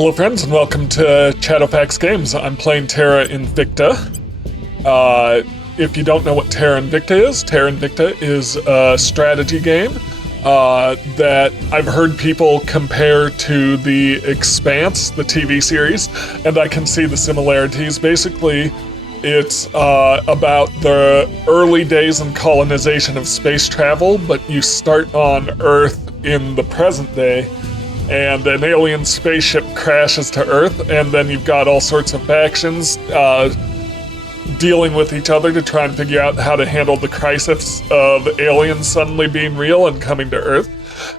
Hello friends and welcome to Chadowfax Games. I'm playing Terra Invicta. If you don't know what Terra Invicta is a strategy game that I've heard people compare to The Expanse, the TV series, and I can see the similarities. Basically, it's about the early days and colonization of space travel, but you start on Earth in the present day, and an alien spaceship crashes to Earth, and then you've got all sorts of factions dealing with each other to try and figure out how to handle the crisis of aliens suddenly being real and coming to Earth.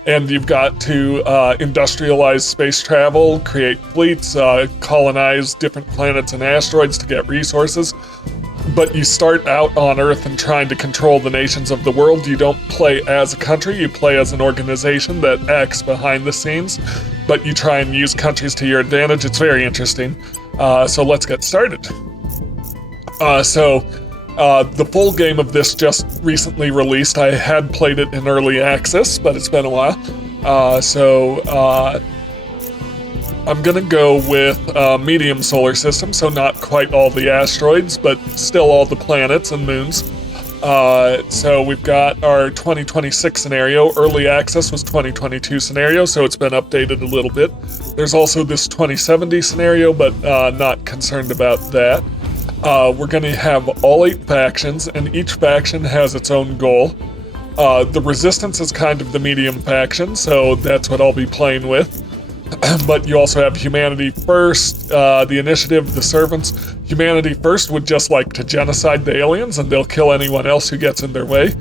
And you've got to industrialize space travel, create fleets, colonize different planets and asteroids to get resources. But you start out on Earth and trying to control the nations of the world. You don't play as a country, you play as an organization that acts behind the scenes, but you try and use countries to your advantage. It's very interesting. So let's get started. The full game of this just recently released. I had played it in early access, but it's been a while. I'm gonna go with medium solar system, so not quite all the asteroids, but still all the planets and moons. So we've got our 2026 scenario. Early access was 2022 scenario, so it's been updated a little bit. There's also this 2070 scenario, but not concerned about that. We're gonna have all 8 factions, and each faction has its own goal. The Resistance is kind of the medium faction, so that's what I'll be playing with. But you also have Humanity First, the Initiative, the Servants. Humanity First would just like to genocide the aliens, and they'll kill anyone else who gets in their way.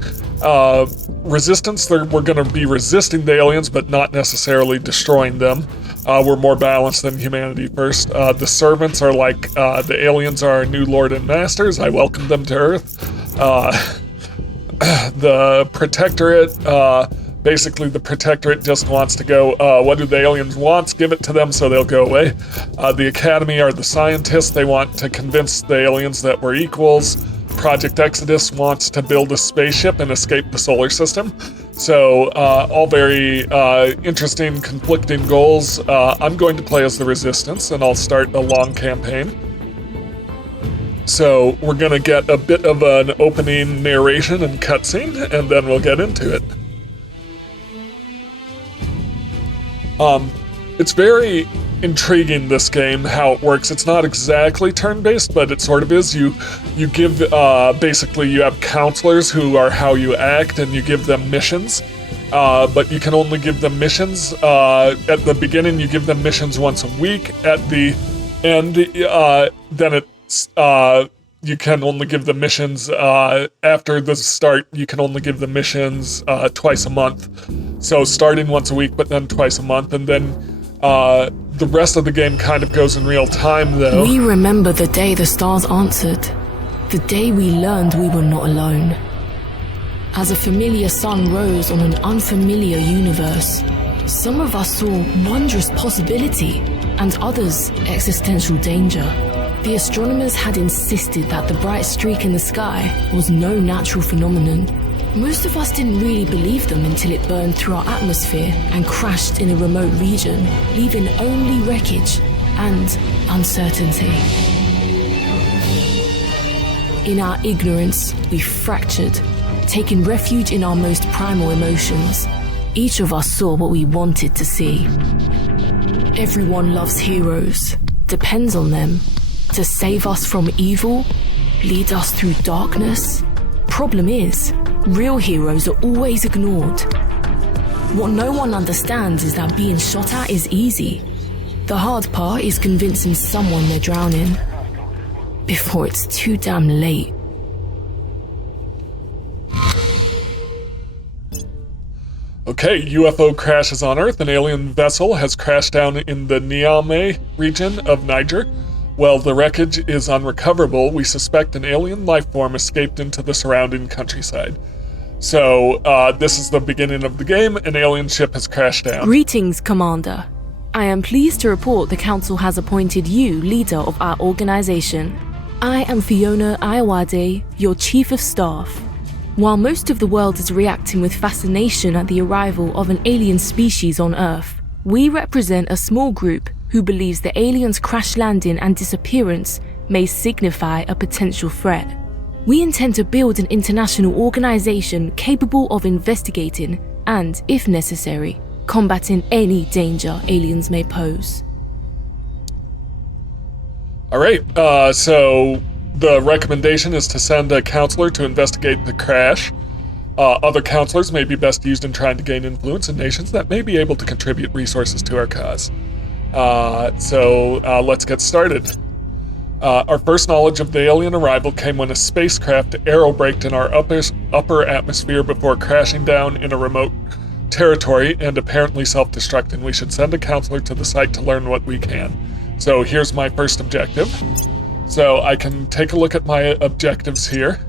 Resistance, we're going to be resisting the aliens, but not necessarily destroying them. We're more balanced than Humanity First. The Servants are like, the aliens are our new lord and masters. I welcome them to Earth. The Protectorate, basically, the Protectorate just wants to go, what do the aliens want? Give it to them so they'll go away. The Academy are the scientists. They want to convince the aliens that we're equals. Project Exodus wants to build a spaceship and escape the solar system. So, all very interesting, conflicting goals. I'm going to play as the Resistance, and I'll start a long campaign. So, we're going to get a bit of an opening narration and cutscene, and then we'll get into it. It's very intriguing, this game, how it works. It's not exactly turn-based, but it sort of is. You give, basically you have counselors who are how you act, and you give them missions. But you can only give them missions, at the beginning you give them missions once a week. At the end, then it's, you can only give them missions, after the start, you can only give them missions, twice a month. So starting once a week, but then twice a month, and then the rest of the game kind of goes in real time, though. We remember the day the stars answered, the day we learned we were not alone. As a familiar sun rose on an unfamiliar universe, some of us saw wondrous possibility, and others existential danger. The astronomers had insisted that the bright streak in the sky was no natural phenomenon. Most of us didn't really believe them until it burned through our atmosphere and crashed in a remote region, leaving only wreckage and uncertainty. In our ignorance, we fractured, taking refuge in our most primal emotions. Each of us saw what we wanted to see. Everyone loves heroes, depends on them, to save us from evil, lead us through darkness. Problem is, real heroes are always ignored. What no one understands is that being shot at is easy. The hard part is convincing someone they're drowning before it's too damn late. Okay, UFO crashes on Earth. An alien vessel has crashed down in the Niamey region of Niger. While the wreckage is unrecoverable, we suspect an alien life form escaped into the surrounding countryside. So, this is the beginning of the game. An alien ship has crashed down. Greetings, Commander. I am pleased to report the Council has appointed you leader of our organization. I am Fiona Iwade, your Chief of Staff. While most of the world is reacting with fascination at the arrival of an alien species on Earth, We represent a small group who believes the aliens' crash landing and disappearance may signify a potential threat. We intend to build an international organization capable of investigating and, if necessary, combating any danger aliens may pose. All right, so the recommendation is to send a counselor to investigate the crash. Other counselors may be best used in trying to gain influence in nations that may be able to contribute resources to our cause. So let's get started. Our first knowledge of the alien arrival came when a spacecraft aerobraked in our upper atmosphere before crashing down in a remote territory and apparently self-destructing. We should send a counselor to the site to learn what we can. So here's my first objective. So I can take a look at my objectives here.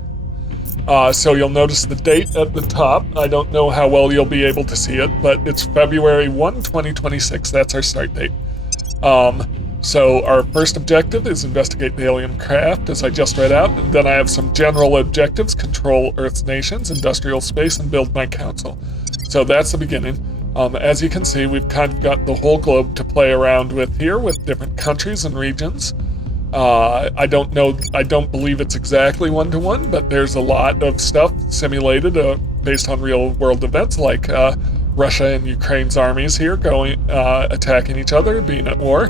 So you'll notice the date at the top. I don't know how well you'll be able to see it, but it's February 1, 2026. That's our start date. So our first objective is investigate the alien craft, as I just read out. And then I have some general objectives: control Earth's nations, industrial space, and build my council. So that's the beginning. As you can see, we've kind of got the whole globe to play around with here, with different countries and regions. I don't believe it's exactly one-to-one, but there's a lot of stuff simulated based on real-world events, like Russia and Ukraine's armies here attacking each other, being at war.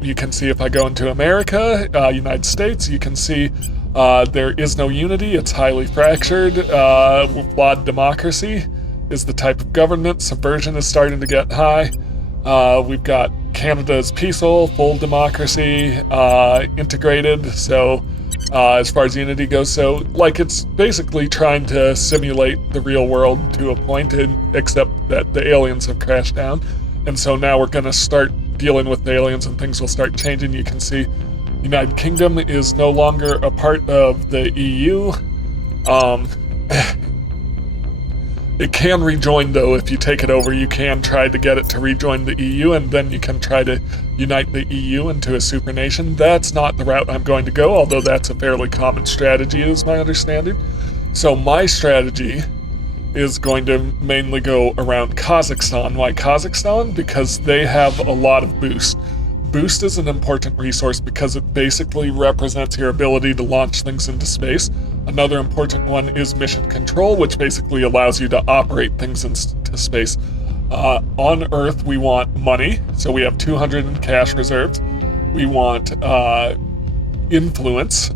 You can see if I go into America, United States, you can see there is no unity. It's highly fractured. Flawed democracy is the type of government. Subversion is starting to get high. We've got Canada's peaceful, full democracy, integrated. So as far as unity goes, so like it's basically trying to simulate the real world to a point, except that the aliens have crashed down. And so now we're going to start dealing with the aliens and things will start changing. You can see United Kingdom is no longer a part of the EU. It can rejoin, though. If you take it over, you can try to get it to rejoin the EU, and then you can try to unite the EU into a supernation. That's not the route I'm going to go, although that's a fairly common strategy, is my understanding. So my strategy is going to mainly go around Kazakhstan. Why Kazakhstan? Because they have a lot of boost. Boost is an important resource because it basically represents your ability to launch things into space. Another important one is mission control, which basically allows you to operate things into space. On Earth, we want money, so we have 200 in cash reserves. We want influence,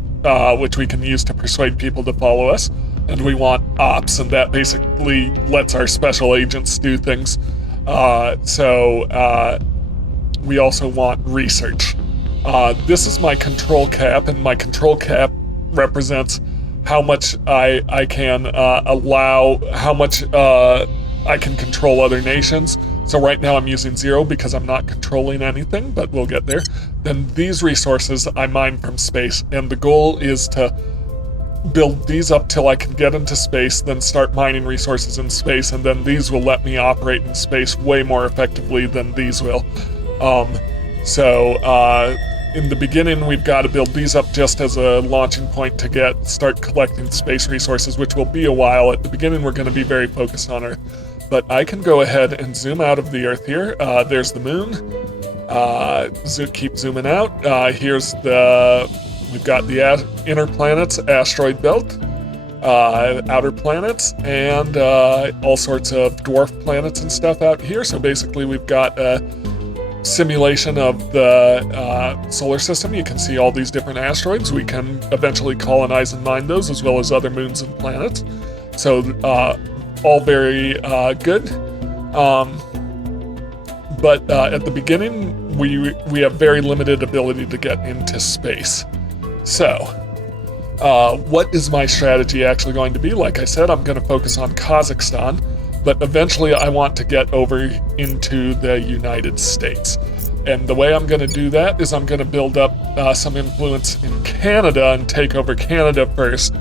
which we can use to persuade people to follow us. And we want ops, and that basically lets our special agents do things. We also want research. This is my control cap, and my control cap represents how much I can allow, how much I can control other nations. So right now I'm using 0 because I'm not controlling anything, but we'll get there. Then these resources I mine from space, and the goal is to build these up till I can get into space, then start mining resources in space, and then these will let me operate in space way more effectively than these will. In the beginning, we've got to build these up just as a launching point to start collecting space resources, which will be a while. At the beginning, we're going to be very focused on Earth. But I can go ahead and zoom out of the Earth here. There's the moon. Keep zooming out. We've got the inner planets, asteroid belt, outer planets, and all sorts of dwarf planets and stuff out here. So basically, we've got simulation of the solar system. You can see all these different asteroids. We can eventually colonize and mine those, as well as other moons and planets. So all very good. But at the beginning, we have very limited ability to get into space. So what is my strategy actually going to be? Like I said, I'm going to focus on Kazakhstan. But eventually I want to get over into the United States. And the way I'm going to do that is I'm going to build up some influence in Canada and take over Canada first,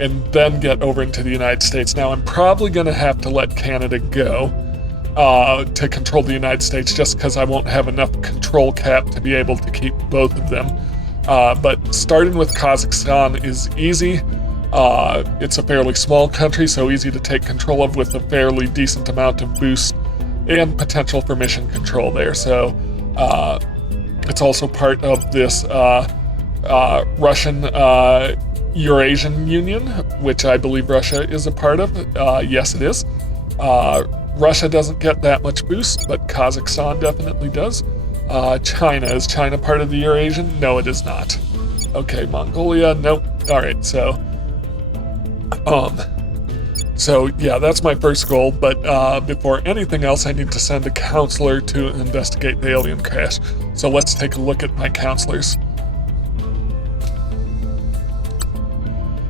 and then get over into the United States. Now, I'm probably going to have to let Canada go to control the United States, just because I won't have enough control cap to be able to keep both of them. But starting with Kazakhstan is easy. It's a fairly small country, so easy to take control of with a fairly decent amount of boost and potential for mission control there. So it's also part of this Russian Eurasian Union, which I believe Russia is a part of. Yes, it is. Russia doesn't get that much boost, but Kazakhstan definitely does. China, is China part of the Eurasian? No, it is not. Okay, Mongolia, nope. All right, so yeah, that's my first goal, but before anything else, I need to send a counselor to investigate the alien crash. So let's take a look at my counselors.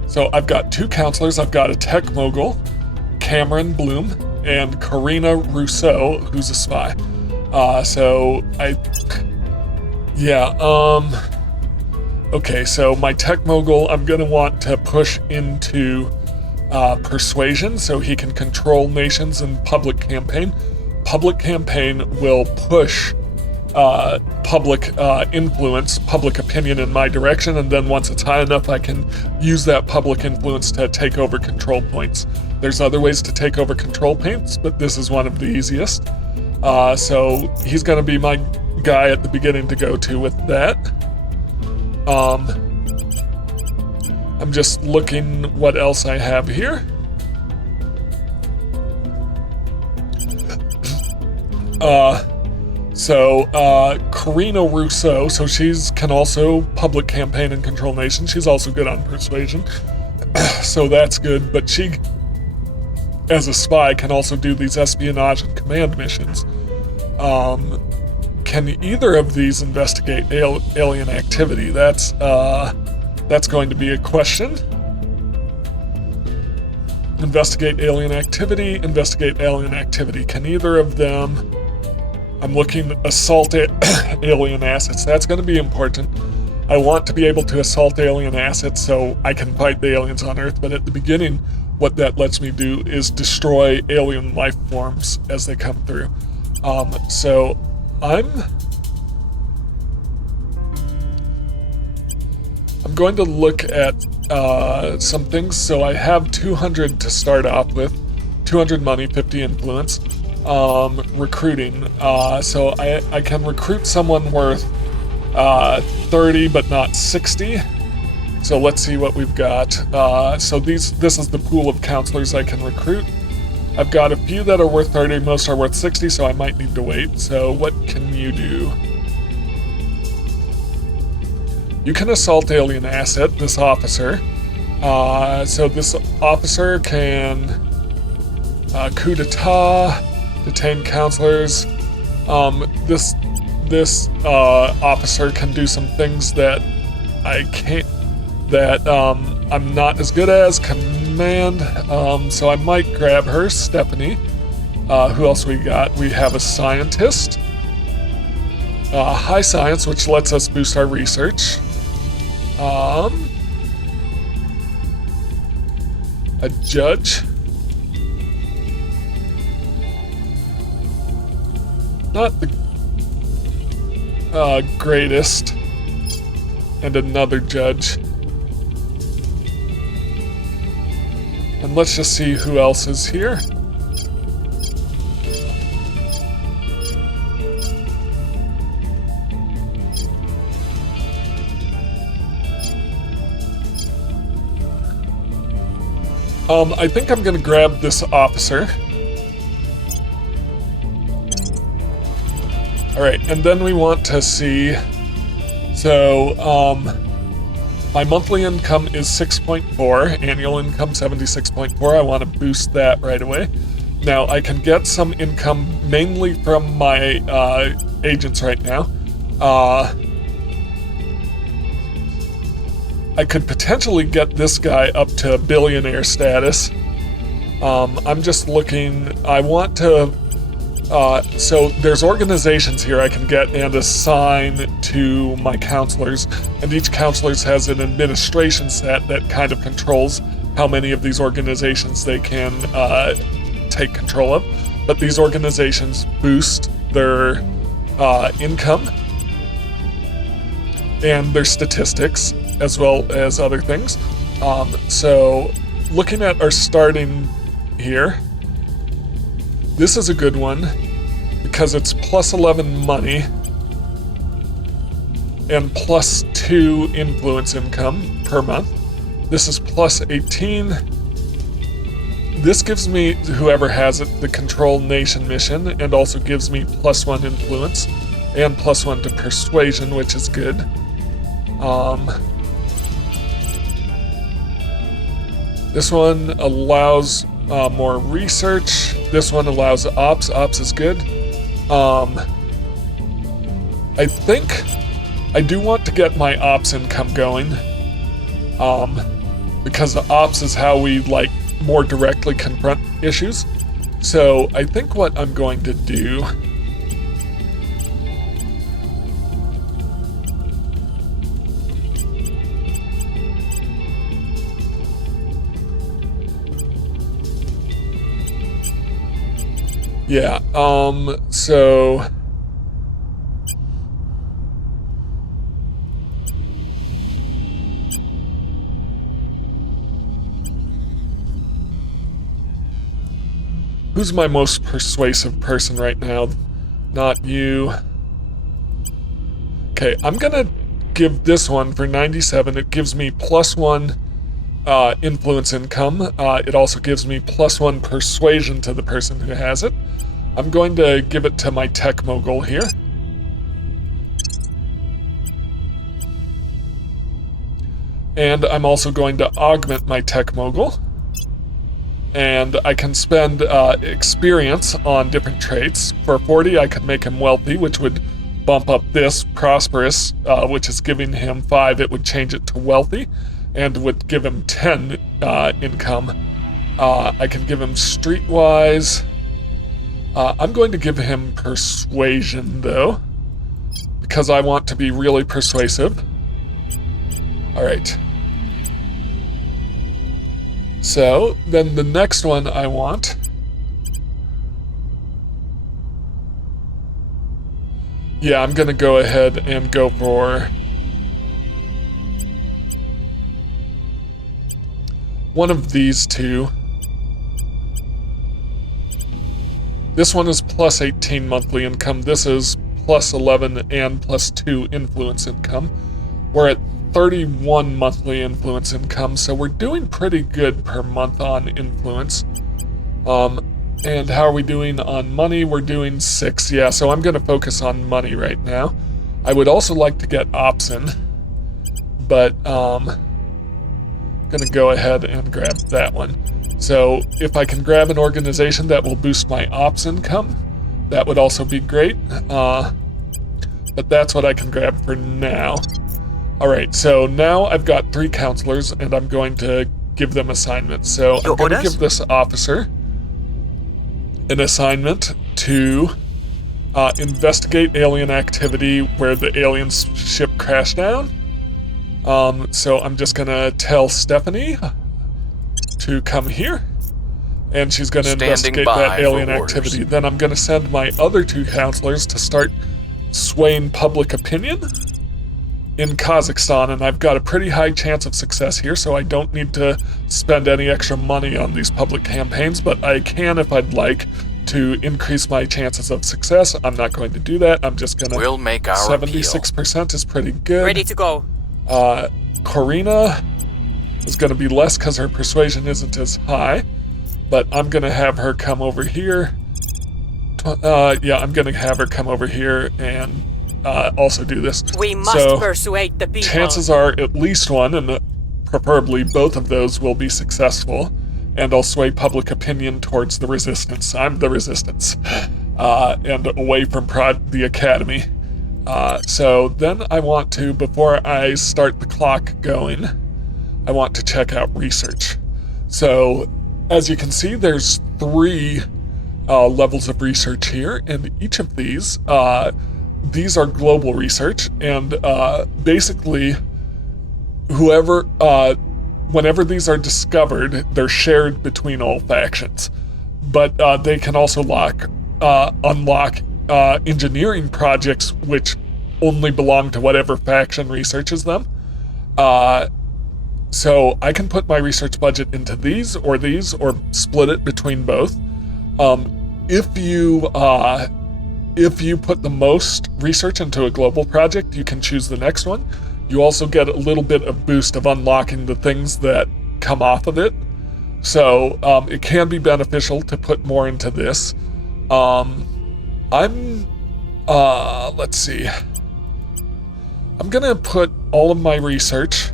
So I've got 2 counselors. I've got a tech mogul, Cameron Bloom, and Karina Rousseau, who's a spy. Okay, so my tech mogul, I'm gonna want to push into persuasion so he can control nations and public campaign. Public campaign will push public influence, public opinion in my direction, and then once it's high enough, I can use that public influence to take over control points. There's other ways to take over control points, but this is one of the easiest. So he's gonna be my guy at the beginning to go to with that. I'm just looking what else I have here. Karina Rousseau, so she's can also public campaign and control nations. She's also good on persuasion. So that's good, but she, as a spy, can also do these espionage and command missions. Can either of these investigate alien activity? That's going to be a question. Investigate alien activity, investigate alien activity. Can either of them... I'm looking at assault alien assets. That's going to be important. I want to be able to assault alien assets so I can fight the aliens on Earth, but at the beginning, what that lets me do is destroy alien life forms as they come through. So I'm going to look at some things. So I have 200 to start off with, 200 money, 50 influence. Recruiting. So I can recruit someone worth 30 but not 60. So let's see what we've got. So this is the pool of counselors I can recruit. I've got a few that are worth 30, most are worth 60, so I might need to wait. So what can you do? You can assault alien asset, this officer. So this officer can coup d'etat, detain counselors. This officer can do some things that I'm not as good as. Command. So I might grab her, Stephanie. Who else we got? We have a scientist. High science, which lets us boost our research. A judge. Not the greatest. And another judge. And let's just see who else is here. I think I'm gonna grab this officer. Alright, and then we want to see... So, my monthly income is 6.4, annual income 76.4. I want to boost that right away. Now, I can get some income mainly from my agents right now. I could potentially get this guy up to billionaire status. I'm just looking... I want to... so there's organizations here I can get and assign to my counselors, and each counselor has an administration set that kind of controls how many of these organizations they can take control of. But these organizations boost their income and their statistics as well as other things. So looking at our starting here, this is a good one. because it's plus 11 money and plus 2 influence income per month. This is plus 18. This gives me, whoever has it, the Control Nation mission, and also gives me plus 1 influence and plus 1 to persuasion, which is good. This one allows more research. This one allows ops. Ops is good. I think I do want to get my ops income going, because the ops is how we more directly confront issues. So I think what I'm going to do so who's my most persuasive person right now? Not you. Okay, I'm gonna give this one for 97. It gives me plus 1 influence income. It also gives me plus 1 persuasion to the person who has it. I'm going to give it to my tech mogul here. And I'm also going to augment my tech mogul. And I can spend experience on different traits. For 40, I could make him wealthy, which would bump up this prosperous, which is giving him 5. It would change it to wealthy, and would give him 10 income. I can give him streetwise. I'm going to give him persuasion, though, because I want to be really persuasive. All right. So, then the next one I want... Yeah, I'm going to go ahead and go for... one of these two. This one is plus 18 monthly income. This is plus 11 and plus 2 influence income. We're at 31 monthly influence income, so we're doing pretty good per month on influence. And how are we doing on money? We're doing 6. Yeah, so I'm going to focus on money right now. I would also like to get ops in, but I'm going to go ahead and grab that one. So if I can grab an organization that will boost my ops income, that would also be great. But that's what I can grab for now. All right, so now I've got 3 counselors, and I'm going to give them assignments. So I'm going to give this officer an assignment to investigate alien activity where the alien ship crashed down. So I'm just going to tell Stephanie to come here, and she's going to investigate that alien activity. Then I'm going to send my other 2 counselors to start swaying public opinion in Kazakhstan, and I've got a pretty high chance of success here, so I don't need to spend any extra money on these public campaigns, but I can if I'd like to increase my chances of success. I'm not going to do that. I'm just gonna... We'll make our 76% appeal. Is pretty good. Ready to go. Corina is gonna be less because her persuasion isn't as high, but I'm gonna have her come over here. Yeah, I'm gonna have her come over here and also do this. We must persuade the people. Chances are at least one, and preferably both of those, will be successful, and I'll sway public opinion towards the resistance. I'm the resistance, and away from the academy. So then I want to, before I start the clock going, I want to check out research. So as you can see, there's 3 levels of research here, and each of these are global research, and basically whenever these are discovered, they're shared between all factions, but they can also unlock engineering projects which only belong to whatever faction researches them. So I can put my research budget into these, or split it between both. If you if you put the most research into a global project, you can choose the next one. You also get a little bit of boost of unlocking the things that come off of it. So it can be beneficial to put more into this. Let's see. I'm gonna put all of my research.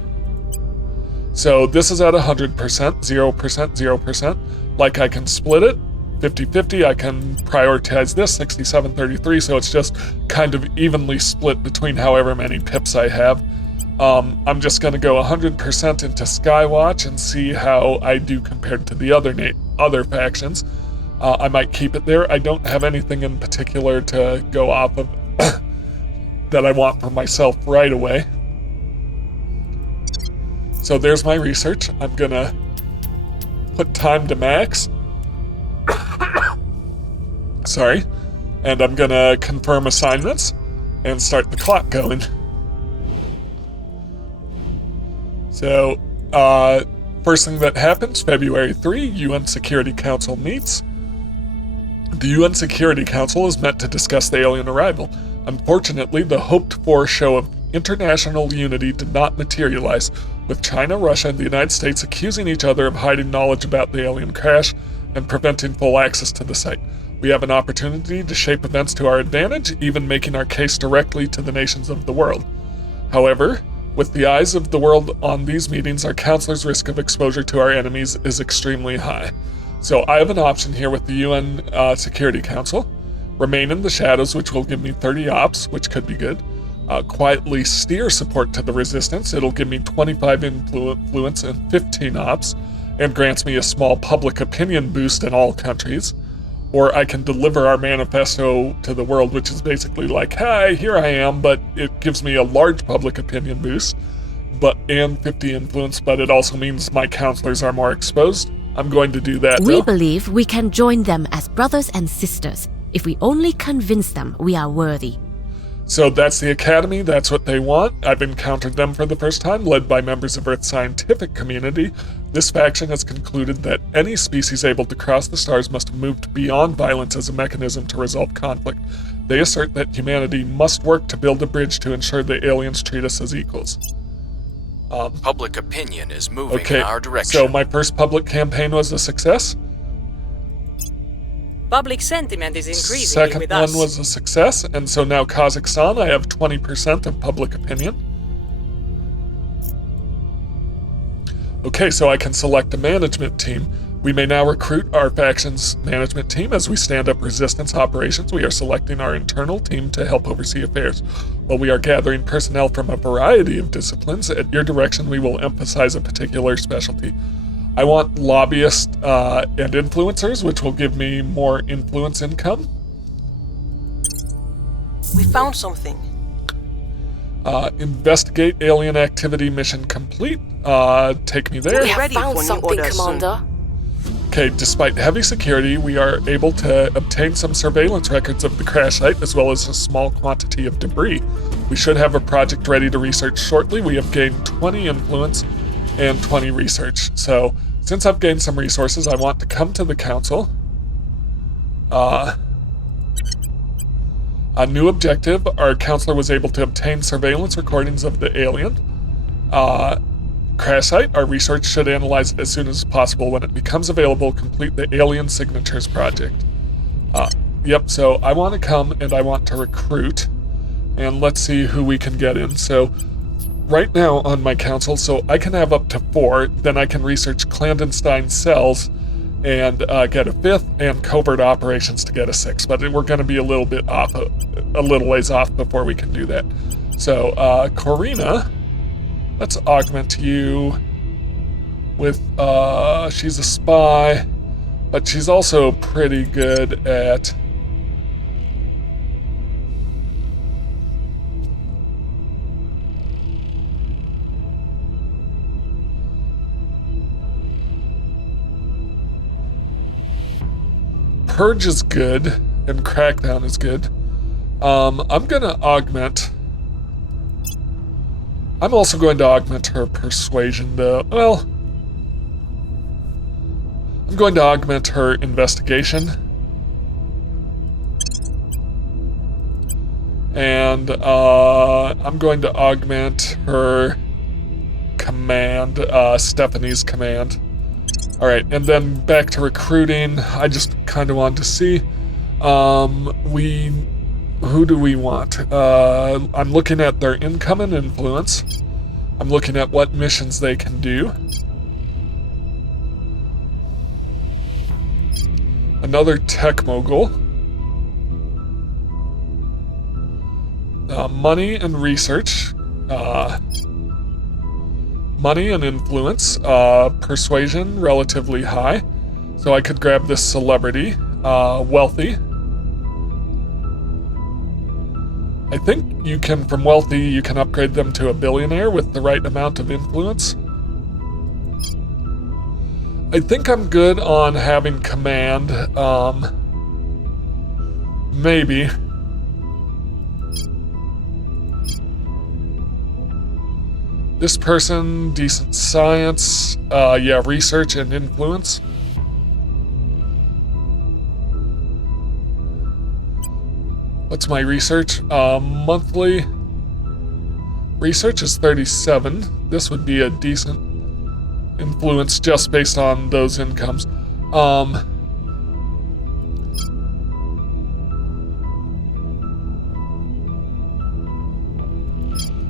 So this is at 100%, 0%, 0%. Like I can split it, 50-50, I can prioritize this, 67-33, so it's just kind of evenly split between however many pips I have. I'm just gonna go 100% into Skywatch and see how I do compared to the other factions. I might keep it there. I don't have anything in particular to go off of that I want for myself right away. So there's my research. I'm gonna put time to max. Sorry. And I'm gonna confirm assignments and start the clock going. So, first thing that happens, February 3, UN Security Council meets. The UN Security Council is meant to discuss the alien arrival. Unfortunately, the hoped-for show of international unity did not materialize, with China, Russia, and the United States accusing each other of hiding knowledge about the alien crash and preventing full access to the site. We have an opportunity to shape events to our advantage, even making our case directly to the nations of the world. However, with the eyes of the world on these meetings, our counselor's risk of exposure to our enemies is extremely high. So I have an option here with the UN Security Council. Remain in the shadows, which will give me 30 ops, which could be good. Quietly steer support to the resistance. It'll give me 25 influence and 15 ops, and grants me a small public opinion boost in all countries. Or I can deliver our manifesto to the world, which is basically like, hi, here I am, but it gives me a large public opinion boost, and 50 influence, but it also means my counselors are more exposed. I'm going to do that. We believe we can join them as brothers and sisters. If we only convince them we are worthy. So that's the Academy, that's what they want. I've encountered them for the first time, led by members of Earth's scientific community. This faction has concluded that any species able to cross the stars must have moved beyond violence as a mechanism to resolve conflict. They assert that humanity must work to build a bridge to ensure the aliens treat us as equals. Public opinion is moving in our direction. So my first public campaign was a success. Public sentiment is increasing Second with us. one was a success, and so now Kazakhstan, I have 20% of public opinion. Okay, so I can select a management team. We may now recruit our faction's management team as we stand up resistance operations. We are selecting our internal team to help oversee affairs. While we are gathering personnel from a variety of disciplines, at your direction we will emphasize a particular specialty. I want lobbyists and influencers, which will give me more influence income. We found something. Investigate alien activity mission complete. Take me there. We have found something, Commander. Okay, despite heavy security, we are able to obtain some surveillance records of the crash site, as well as a small quantity of debris. We should have a project ready to research shortly. We have gained 20 influence and 20 research. So, since I've gained some resources, I want to come to the council. A new objective. Our counselor was able to obtain surveillance recordings of the alien crash site. Our research should analyze it as soon as possible. When it becomes available, complete the alien signatures project. Yep, so I want to come and I want to recruit. And let's see who we can get in. So, right now on my council, so I can have up to 4, then I can research clandestine cells and get a 5th, and covert operations to get a 6th. But we're going to be a little bit off, a little ways off before we can do that. So, Corina, let's augment you with, she's a spy, but she's also pretty good at Purge is good, and Crackdown is good. I'm gonna augment... I'm also going to augment her Persuasion, though. Well... I'm going to augment her Investigation. And I'm going to augment her command, Stephanie's command. All right, and then back to recruiting. I just kind of wanted to see, who do we want? I'm looking at their income and influence. I'm looking at what missions they can do. Another tech mogul. Money and research. Money and influence. Persuasion, relatively high. So I could grab this celebrity. Wealthy. I think you can, from wealthy, you can upgrade them to a billionaire with the right amount of influence. I think I'm good on having command. Maybe. This person, decent science, yeah, research and influence. What's my research? Monthly research is 37. This would be a decent influence just based on those incomes. I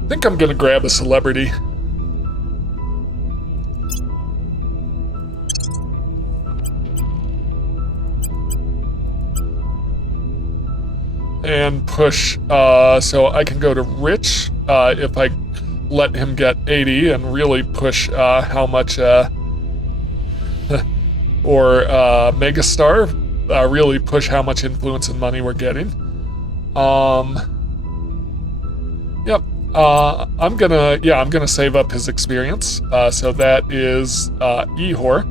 think I'm gonna grab a celebrity. And push, so I can go to rich if I let him get 80 and really push how much, or megastar, really push how much influence and money we're getting. Yep, I'm gonna save up his experience. So that is Ehor.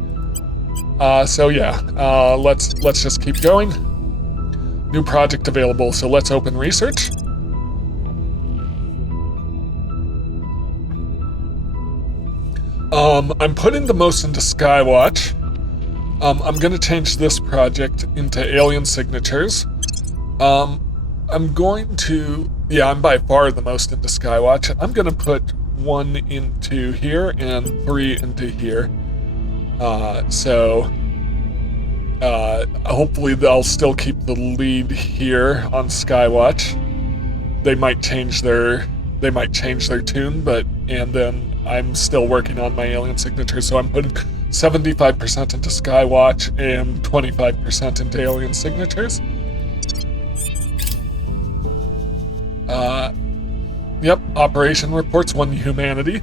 So yeah, let's just keep going. New project available, so let's open research. I'm putting the most into Skywatch. I'm gonna change this project into alien signatures. I'm going to, yeah, I'm by far the most into Skywatch. I'm gonna put 1 into here and 3 into here. Hopefully they'll still keep the lead here on Skywatch. They might change their tune, and then I'm still working on my alien signature, so I'm putting 75% into Skywatch and 25% into alien signatures. Yep, operation reports 1 humanity.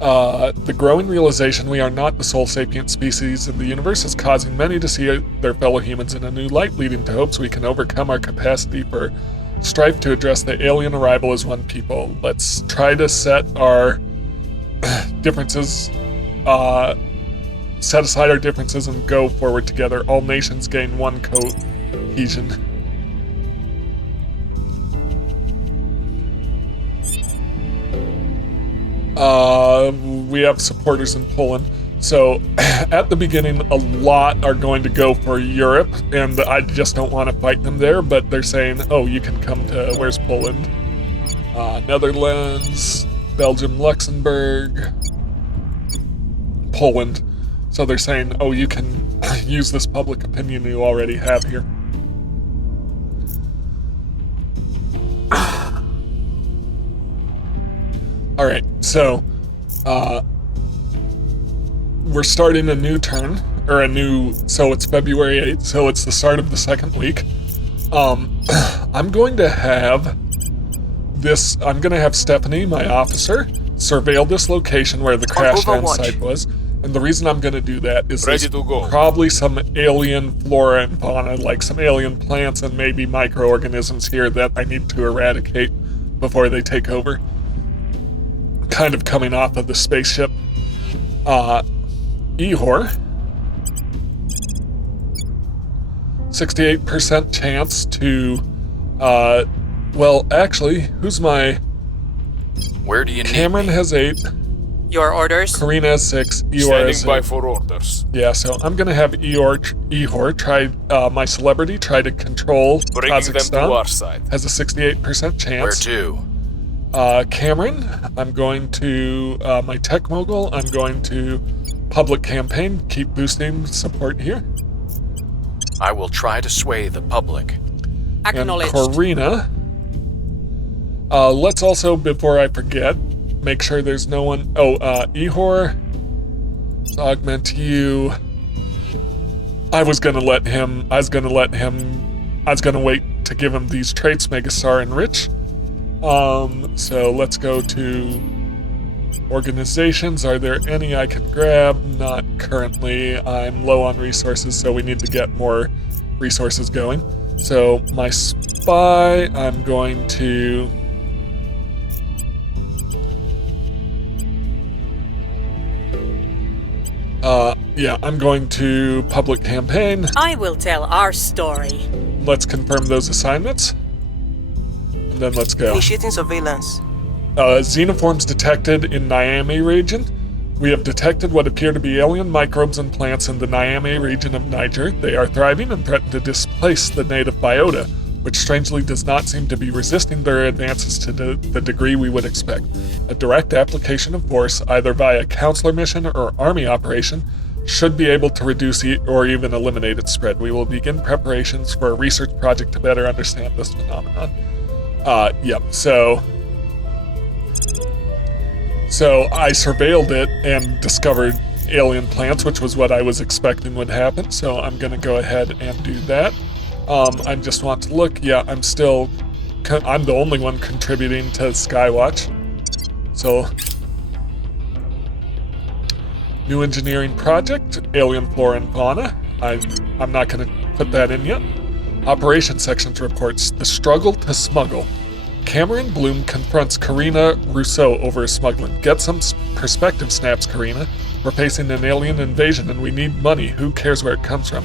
The growing realization we are not the sole sapient species in the universe is causing many to see their fellow humans in a new light, leading to hopes we can overcome our capacity for strife to address the alien arrival as one people. Let's try to set our differences, set aside our differences and go forward together. All nations gain 1 cohesion. We have supporters in Poland. So at the beginning, a lot are going to go for Europe, and I just don't want to fight them there, but they're saying, oh, you can come to, where's Poland? Netherlands, Belgium, Luxembourg, Poland. So they're saying, oh, you can use this public opinion you already have here. All right, so we're starting a new turn, or so it's February 8th, so it's the start of the 2nd week. I'm going to have Stephanie, my officer, surveil this location where the crashland site was. And the reason I'm going to do that is there's probably some alien flora and fauna, like some alien plants and maybe microorganisms here that I need to eradicate before they take over. Kind of coming off of the spaceship. Ehor. 68% chance to, well, actually, who's my... Where do you Cameron need me? has 8. Your orders? Karina has 6. Eeyore Standing has by 8. for orders. Yeah, so I'm gonna have Ihor try, my celebrity, try to control Bringing them to Kazakhstan. our side. Has a 68% chance. Where to? Cameron, I'm going to, my tech mogul, I'm going to public campaign, keep boosting support here. I will try to sway the public. Acknowledged. And Karina, let's also, before I forget, make sure there's no one, Ihor, let's augment you. I was gonna wait to give him these traits, Megastar and Rich. So let's go to organizations. Are there any I can grab? Not currently. I'm low on resources, so we need to get more resources going. So my spy, I'm going to... I'm going to public campaign. I will tell our story. Let's confirm those assignments. And then let's go. Initiating surveillance. Xenoforms detected in Niamey region. We have detected what appear to be alien microbes and plants in the Niamey region of Niger. They are thriving and threaten to displace the native biota, which strangely does not seem to be resisting their advances to the degree we would expect. A direct application of force, either via counselor mission or army operation, should be able to reduce or even eliminate its spread. We will begin preparations for a research project to better understand this phenomenon. So I surveilled it and discovered alien plants, which was what I was expecting would happen. So I'm going to go ahead and do that. I just want to look. Yeah, I'm the only one contributing to Skywatch. So, new engineering project, alien flora and fauna. I'm not going to put that in yet. Operation sections reports the struggle to smuggle. Cameron Bloom confronts Karina Rousseau over smuggling. Get some perspective, snaps Karina. We're facing an alien invasion and we need money. Who cares where it comes from?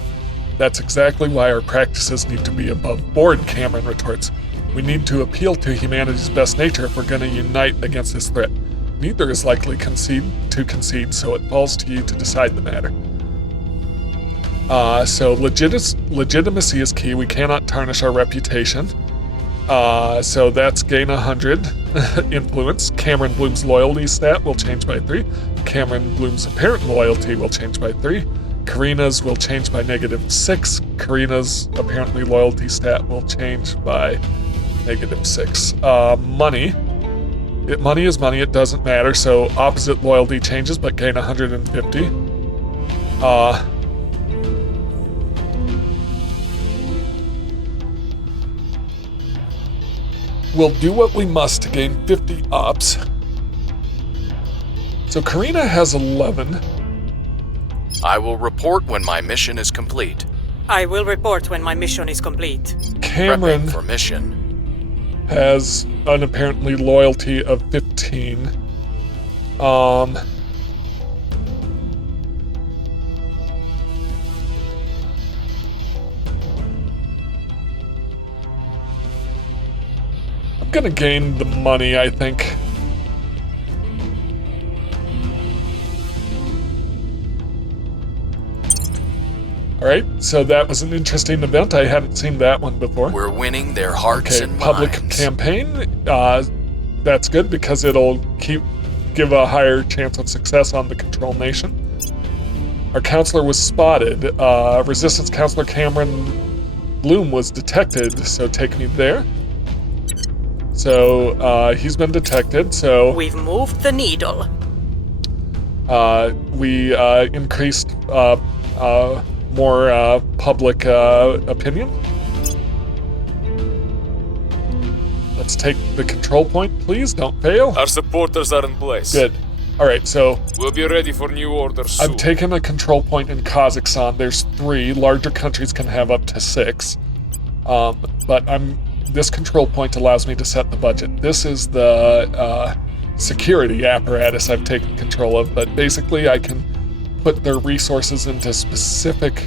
That's exactly why our practices need to be above board, Cameron retorts. We need to appeal to humanity's best nature if we're going to unite against this threat. Neither is likely to concede, so it falls to you to decide the matter. So legitimacy is key. We cannot tarnish our reputation. So that's gain 100 influence. Cameron Bloom's loyalty stat will change by 3. Cameron Bloom's apparent loyalty will change by 3. Karina's will change by -6. Karina's apparently loyalty stat will change by -6. Money. Money is money, it doesn't matter, so opposite loyalty changes but gain 150. We'll do what we must to gain 50 ops. So Karina has 11. I will report when my mission is complete. I will report when my mission is complete. Cameron Prepping for mission. has an apparently loyalty of 15. I'm gonna gain the money, I think. Alright, so that was an interesting event. I hadn't seen that one before. We're winning their hearts Okay, and public minds. campaign. That's good because it'll give a higher chance of success on the control nation. Our counselor was spotted. Resistance counselor Cameron Bloom was detected, so take me there. So he's been detected. So We've moved the needle. we increased more public opinion. Let's take the control point, please. Don't fail. Our supporters are in place. Good. All right, so We'll be ready for new orders soon. I've taken a control point in Kazakhstan. There's 3. Larger countries can have up to 6. But this control point allows me to set the budget. This is the security apparatus I've taken control of, but basically I can put their resources into specific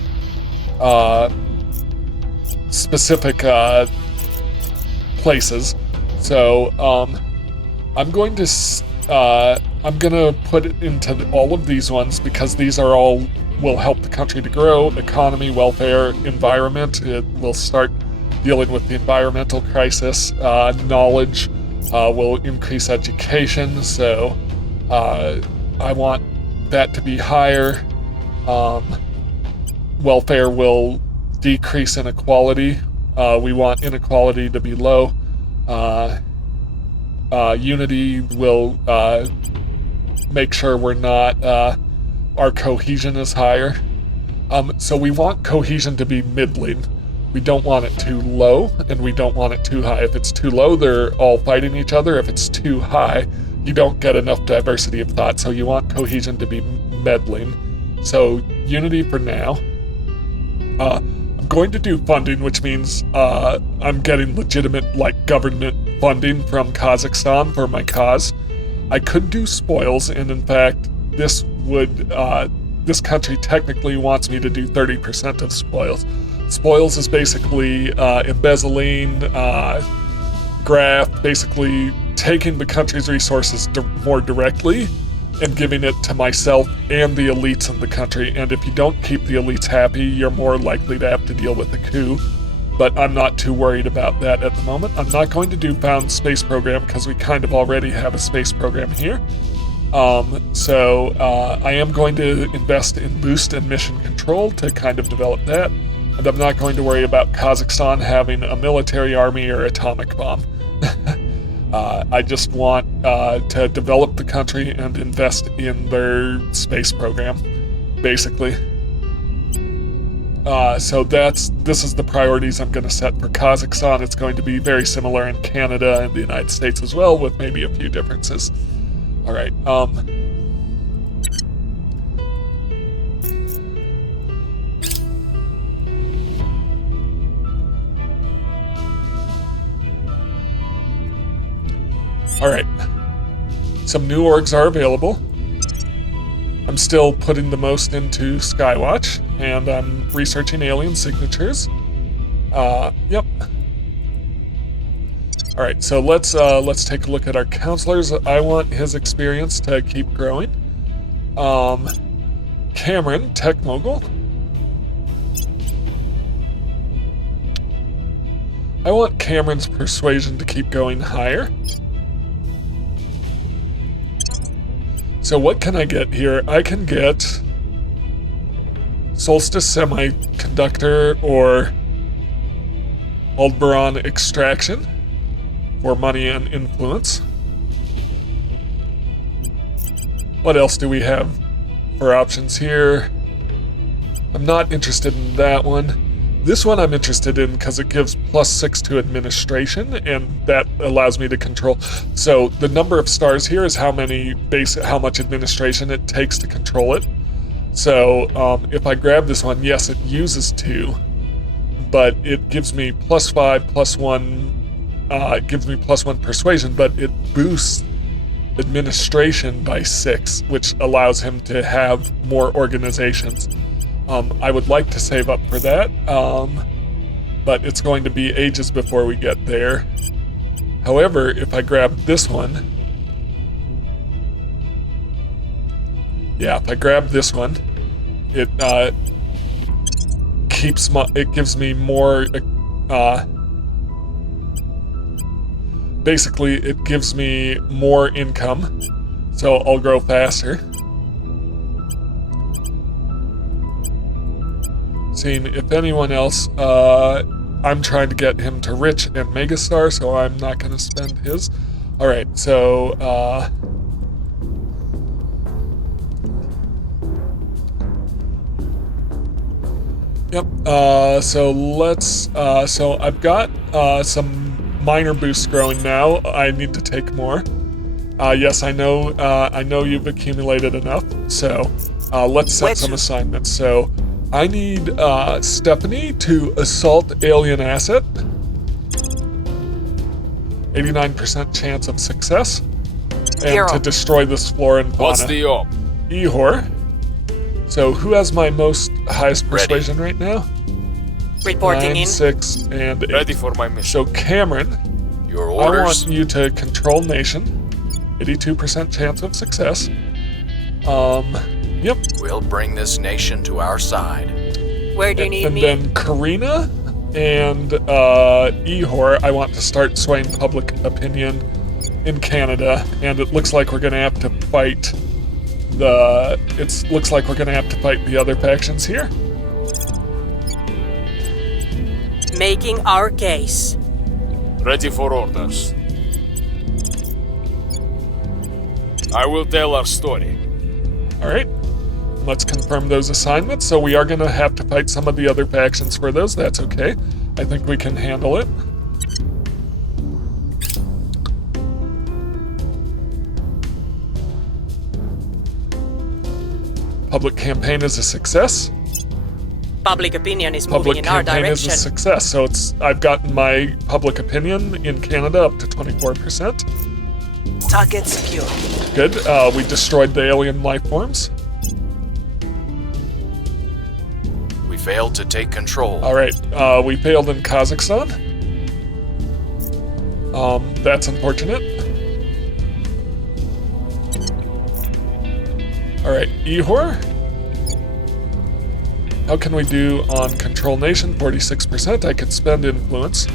places. So I'm going to I'm gonna put it into all of these ones because these are all will help the country to grow, economy, welfare, environment. It will start dealing with the environmental crisis. Knowledge will increase education, so I want that to be higher. Welfare will decrease inequality. We want inequality to be low. Unity will make sure we're not, our cohesion is higher. So we want cohesion to be middling. We don't want it too low, and we don't want it too high. If it's too low, they're all fighting each other. If it's too high, you don't get enough diversity of thought. So you want cohesion to be meddling. So unity for now. I'm going to do funding, which means I'm getting legitimate, like, government funding from Kazakhstan for my cause. I could do spoils, and in fact, this country technically wants me to do 30% of spoils. Spoils is basically embezzling, graft, basically taking the country's resources more directly and giving it to myself and the elites in the country. And if you don't keep the elites happy, you're more likely to have to deal with a coup. But I'm not too worried about that at the moment. I'm not going to do found space program because we kind of already have a space program here. So I am going to invest in boost and mission control to kind of develop that. And I'm not going to worry about Kazakhstan having a military army or atomic bomb. I just want to develop the country and invest in their space program, basically. So this is the priorities I'm going to set for Kazakhstan. It's going to be very similar in Canada and the United States as well, with maybe a few differences. All right. All right. Some new orgs are available. I'm still putting the most into Skywatch, and I'm researching alien signatures. Yep. All right, so let's take a look at our counselors. I want his experience to keep growing. Cameron, tech mogul. I want Cameron's persuasion to keep going higher. So what can I get here? I can get Solstice Semiconductor or Aldebaran Extraction for money and influence. What else do we have for options here? I'm not interested in that one. This one I'm interested in because it gives +6 to administration, and that allows me to control. So the number of stars here is how much administration it takes to control it. So if I grab this one, yes, it uses 2, but it gives me +5, +1. It gives me +1 persuasion, but it boosts administration by 6, which allows him to have more organizations. I would like to save up for that, but it's going to be ages before we get there. However, if I grab this one, it gives me more. Basically, it gives me more income, so I'll grow faster. Seeing if anyone else, I'm trying to get him to rich and megastar, so I'm not going to spend his. All right, so yep. So let's. So I've got some minor boosts growing now. I need to take more. Yes, I know. I know you've accumulated enough. So let's set some assignments. So I need Stephanie to assault alien asset. 89% chance of success. And to destroy this flora and fauna. What's the op? Ihor. So who has my highest persuasion right now? Reporting 9, in. 6, and 8. Ready for my mission. So Cameron, Your I orders? want you to control nation. 82% chance of success. Yep. We'll bring this nation to our side. Where do you need And me? then Karina and Ihor, I want to start swaying public opinion in Canada, and it looks like we're gonna have to fight the other factions here. Making our case. Ready for orders. I will tell our story. All right, let's confirm those assignments. So we are gonna have to fight some of the other factions for those. That's okay. I think we can handle it. Public campaign is a success. Public opinion is Public moving in our campaign is direction. a success. So I've gotten my public opinion in Canada up to 24%. Target secure. Good. We destroyed the alien life forms. We failed to take control. All right. We failed in Kazakhstan. That's unfortunate. All right, Ihor. How can we do on Control Nation? 46%. I could spend influence.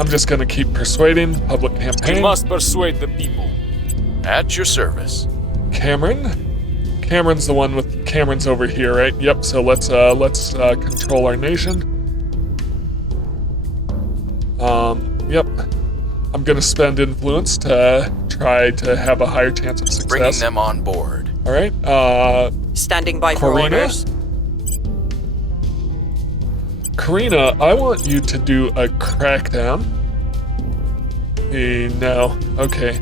I'm just gonna keep persuading. Public We campaign. must persuade the people. At your service. Cameron's the one with Cameron's over here, right? Yep. So let's control our nation. Yep. I'm gonna spend influence to try to have a higher chance of success. Bringing them on board. All right. Standing by for Karina? orders. Karina, I want you to do a crackdown. No. Okay.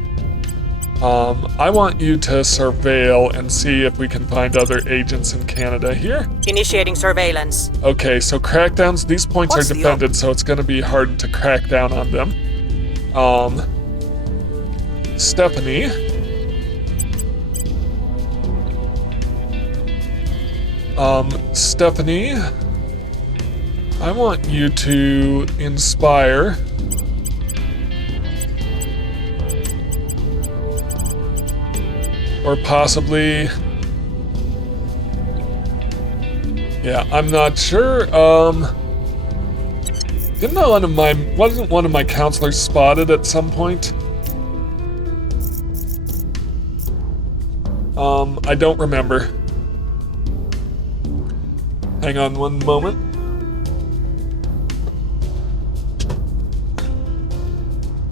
I want you to surveil and see if we can find other agents in Canada here. Initiating surveillance. Okay, so crackdowns, these points What's are the defended, so it's gonna be hard to crack down on them. Stephanie. Stephanie, I want you to inspire or possibly, yeah, I'm not sure. Wasn't one of my counselors spotted at some point? I don't remember. Hang on one moment.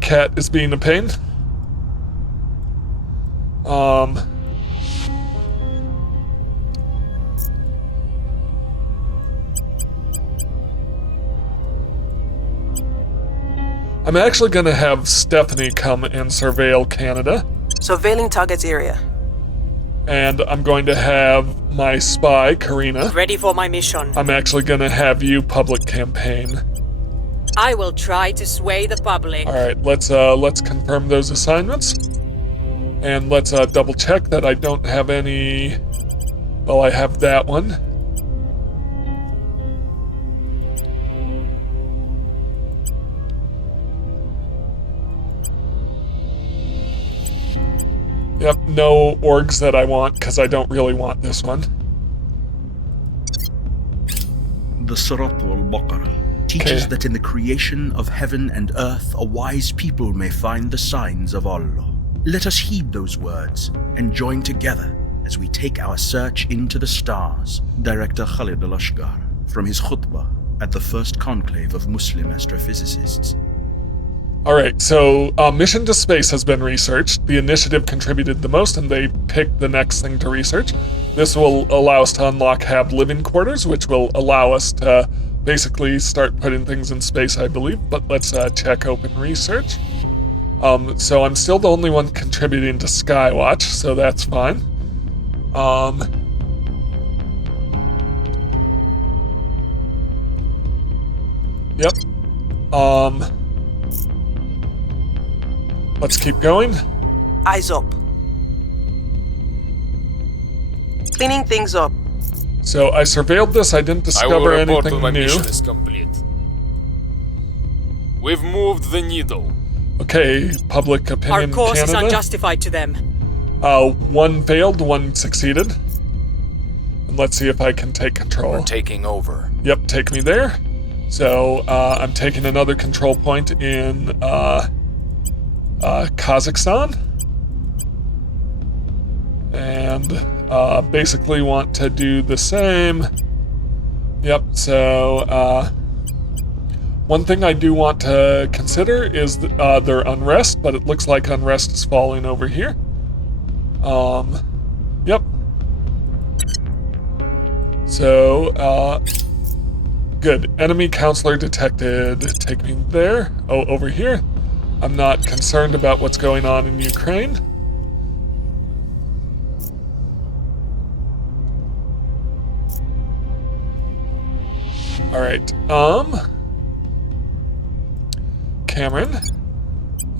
Cat is being a pain. I'm actually gonna have Stephanie come and surveil Canada. Surveilling target area. And I'm going to have my spy, Karina. Ready for my mission. I'm actually gonna have you public campaign. I will try to sway the public. Alright, let's confirm those assignments. And let's double check that I don't have any. Well, I have that one. Yep, no orgs that I want, because I don't really want this one. The Surat al-Baqarah teaches that in the creation of heaven and earth, a wise people may find the signs of Allah. Let us heed those words and join together as we take our search into the stars. Director Khalid al-Ashgar from his khutbah at the first conclave of Muslim astrophysicists. Alright, so mission to space has been researched. The initiative contributed the most, and they picked the next thing to research. This will allow us to unlock Hab living quarters, which will allow us to basically start putting things in space, I believe. But let's check open research. So I'm still the only one contributing to Skywatch, so that's fine. Yep. Let's keep going. Eyes up. Cleaning things up. So I surveilled this. I didn't I will report report when anything my new. mission is complete. We've moved the needle. Okay, public Our opinion cause is Canada. unjustified to them. One failed, one succeeded. And let's see if I can take control. We're taking over. Yep, take me there. So I'm taking another control point in Kazakhstan. And basically want to do the same. Yep, so one thing I do want to consider is their unrest, but it looks like unrest is falling over here. Yep. So, good. Enemy counselor detected. Take me there. Oh, over here. I'm not concerned about what's going on in Ukraine. All right. Cameron.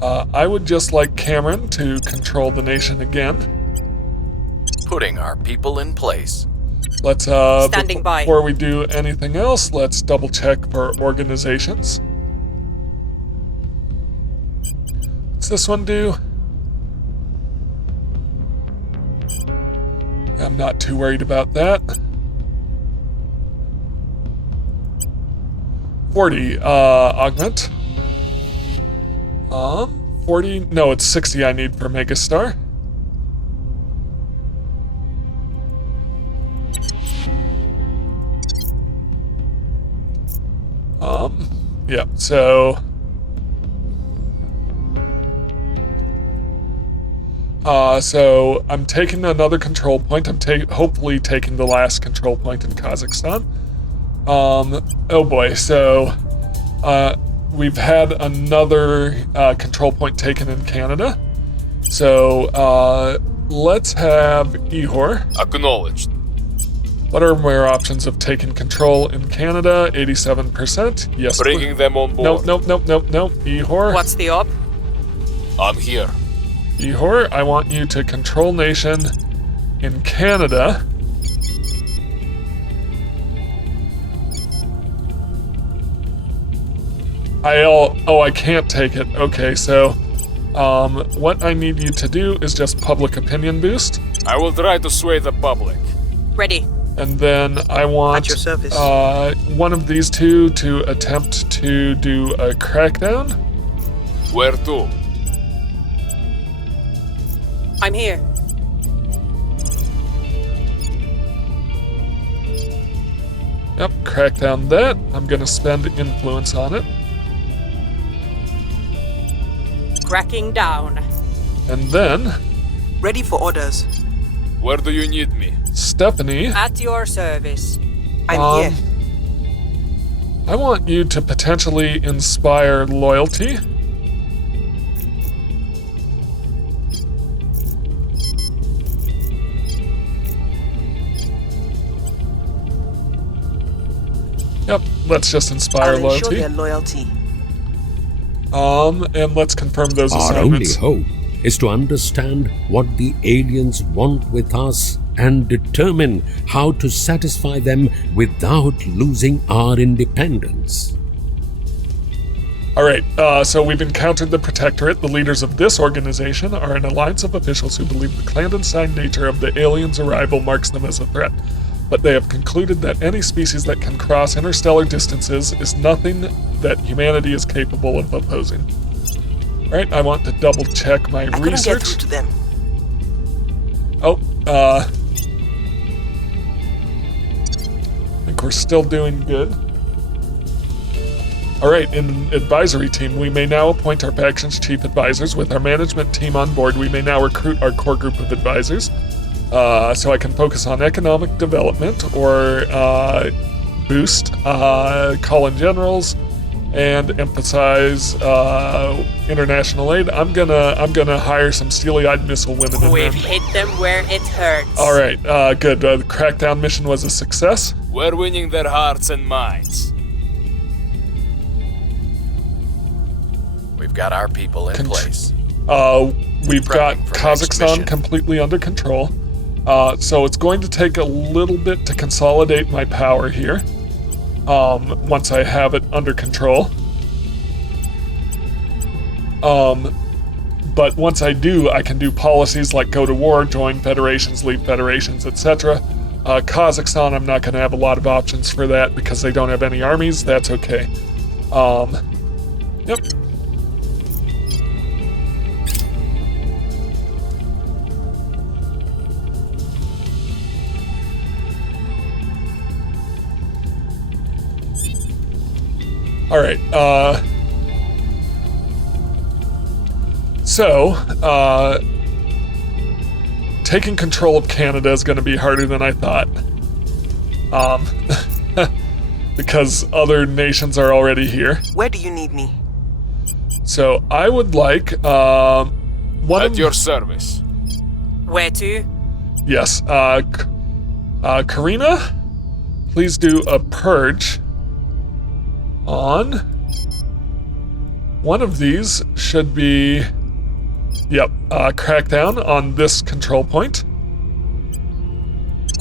I would just like Cameron to control the nation again. Putting our people in place. Let's, Standing by. before we do anything else, let's double check for organizations. What's this one do? I'm not too worried about that. 40, augment. 40, no, it's 60 I need for Megastar. Yeah, so I'm taking another control point. I'm hopefully taking the last control point in Kazakhstan. Oh boy, so we've had another control point taken in Canada. So let's have Ihor. Acknowledged. What are my options of taking control in Canada? 87%. Yes. Bringing them on board. Nope. Ihor. What's the op? I'm here. Ihor, I want you to control nation in Canada. I can't take it. Okay, so what I need you to do is just public opinion boost. I will try to sway the public. Ready. And then I want At your service. one of these two to attempt to do a crackdown. Where to? I'm here. Yep, crackdown that. I'm gonna spend influence on it. Cracking down. And then Ready for orders. Where do you need me? Stephanie, At your service. I'm here. I want you to potentially inspire loyalty. Yep, let's just inspire I'll ensure loyalty. their loyalty. And let's confirm those Our only assignments. hope is to understand what the aliens want with us and determine how to satisfy them without losing our independence. All right, so we've encountered the Protectorate. The leaders of this organization are an alliance of officials who believe the clandestine nature of the aliens' arrival marks them as a threat. But they have concluded that any species that can cross interstellar distances is nothing that humanity is capable of opposing. All right, I want to double check my I couldn't get research. through to them. Oh, I think we're still doing good. All right, in advisory team, we may now appoint our faction's chief advisors. With our management team on board, we may now recruit our core group of advisors. So I can focus on economic development or boost, call in generals, and emphasize international aid. I'm gonna hire some steely-eyed missile women in We've there. hit them where it hurts. All right, good. The crackdown mission was a success. We're winning their hearts and minds. We've got our people in place. We've got Prepping for next Kazakhstan mission. completely under control. So it's going to take a little bit to consolidate my power here. Once I have it under control. But once I do, I can do policies like go to war, join federations, leave federations, etc. Kazakhstan, I'm not going to have a lot of options for that because they don't have any armies. That's okay. Yep. All right. Taking control of Canada is going to be harder than I thought. Because other nations are already here. Where do you need me? So I would like At your service. Where to? Yes. Karina, please do a purge on one of these. Should be, yep, crackdown on this control point.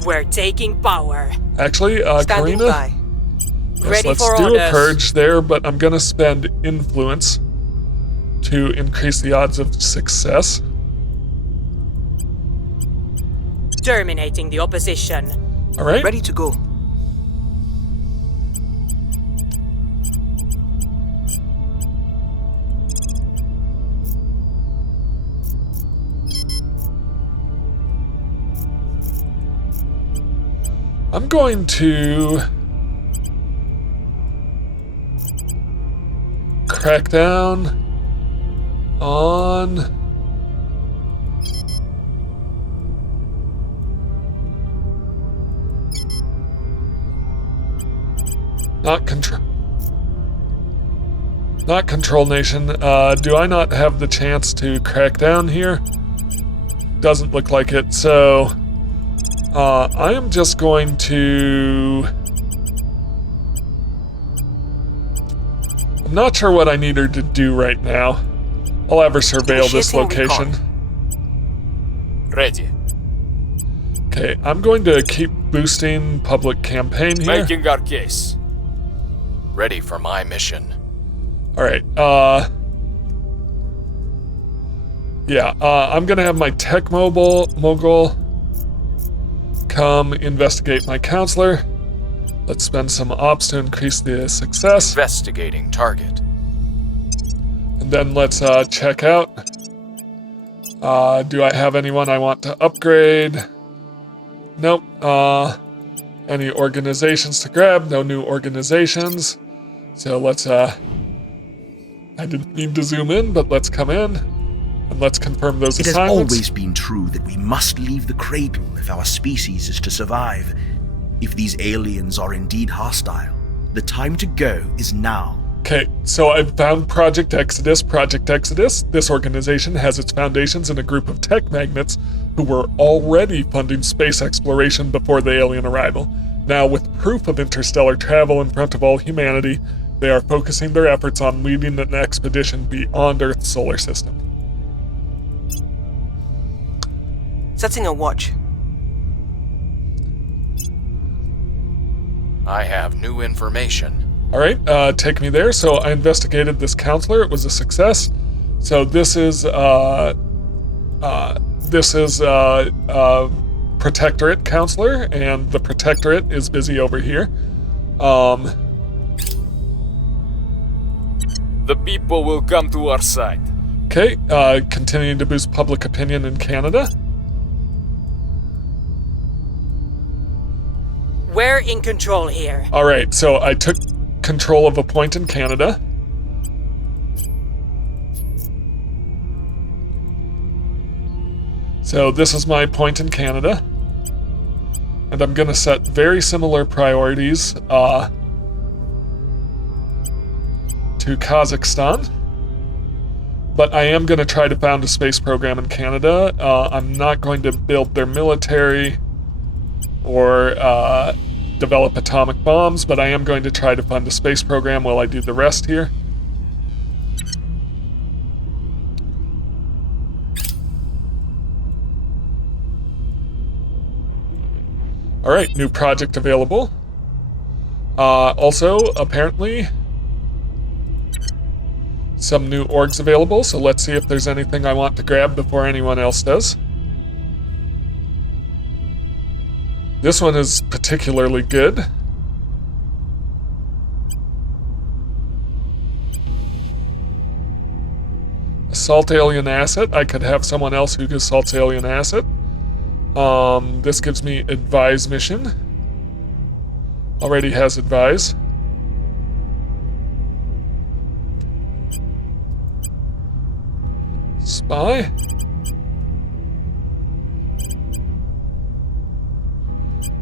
We're taking power. Actually, Standing Karina, by. Ready let's for do orders. a purge there, but I'm gonna spend influence to increase the odds of success. Terminating the opposition. All right. Ready to go. I'm going to crack down on not control nation. Do I not have the chance to crack down here? Doesn't look like it, so I am just going to... I'm not sure what I need her to do right now. I'll have her surveil this Initiating location. Ready. Okay, I'm going to keep boosting public campaign here. Making our case. Ready for my mission. Alright, yeah, I'm gonna have my tech mogul come investigate my counselor. Let's spend some ops to increase the success. Investigating target. And then let's check out. Do I have anyone I want to upgrade? Nope. Any organizations to grab? No new organizations. So let's, I didn't mean to zoom in, but let's come in. And let's confirm those It has assignments. always been true that we must leave the cradle if our species is to survive. If these aliens are indeed hostile, the time to go is now. Okay, so I've found Project Exodus. Project Exodus, this organization has its foundations in a group of tech magnates who were already funding space exploration before the alien arrival. Now, with proof of interstellar travel in front of all humanity, they are focusing their efforts on leading an expedition beyond Earth's solar system. Setting a watch. I have new information. All right, take me there. So I investigated this counselor. It was a success. So this is Protectorate counselor, and the Protectorate is busy over here. The people will come to our side. Okay, continuing to boost public opinion in Canada. We're in control here. All right, so I took control of a point in Canada. So this is my point in Canada. And I'm going to set very similar priorities to Kazakhstan. But I am going to try to found a space program in Canada. I'm not going to build their military or develop atomic bombs, but I am going to try to fund a space program while I do the rest here. All right, new project available. some new orgs available, so let's see if there's anything I want to grab before anyone else does. This one is particularly good. Assault alien asset. I could have someone else who assaults alien asset. This gives me advise mission. Already has advise. Spy.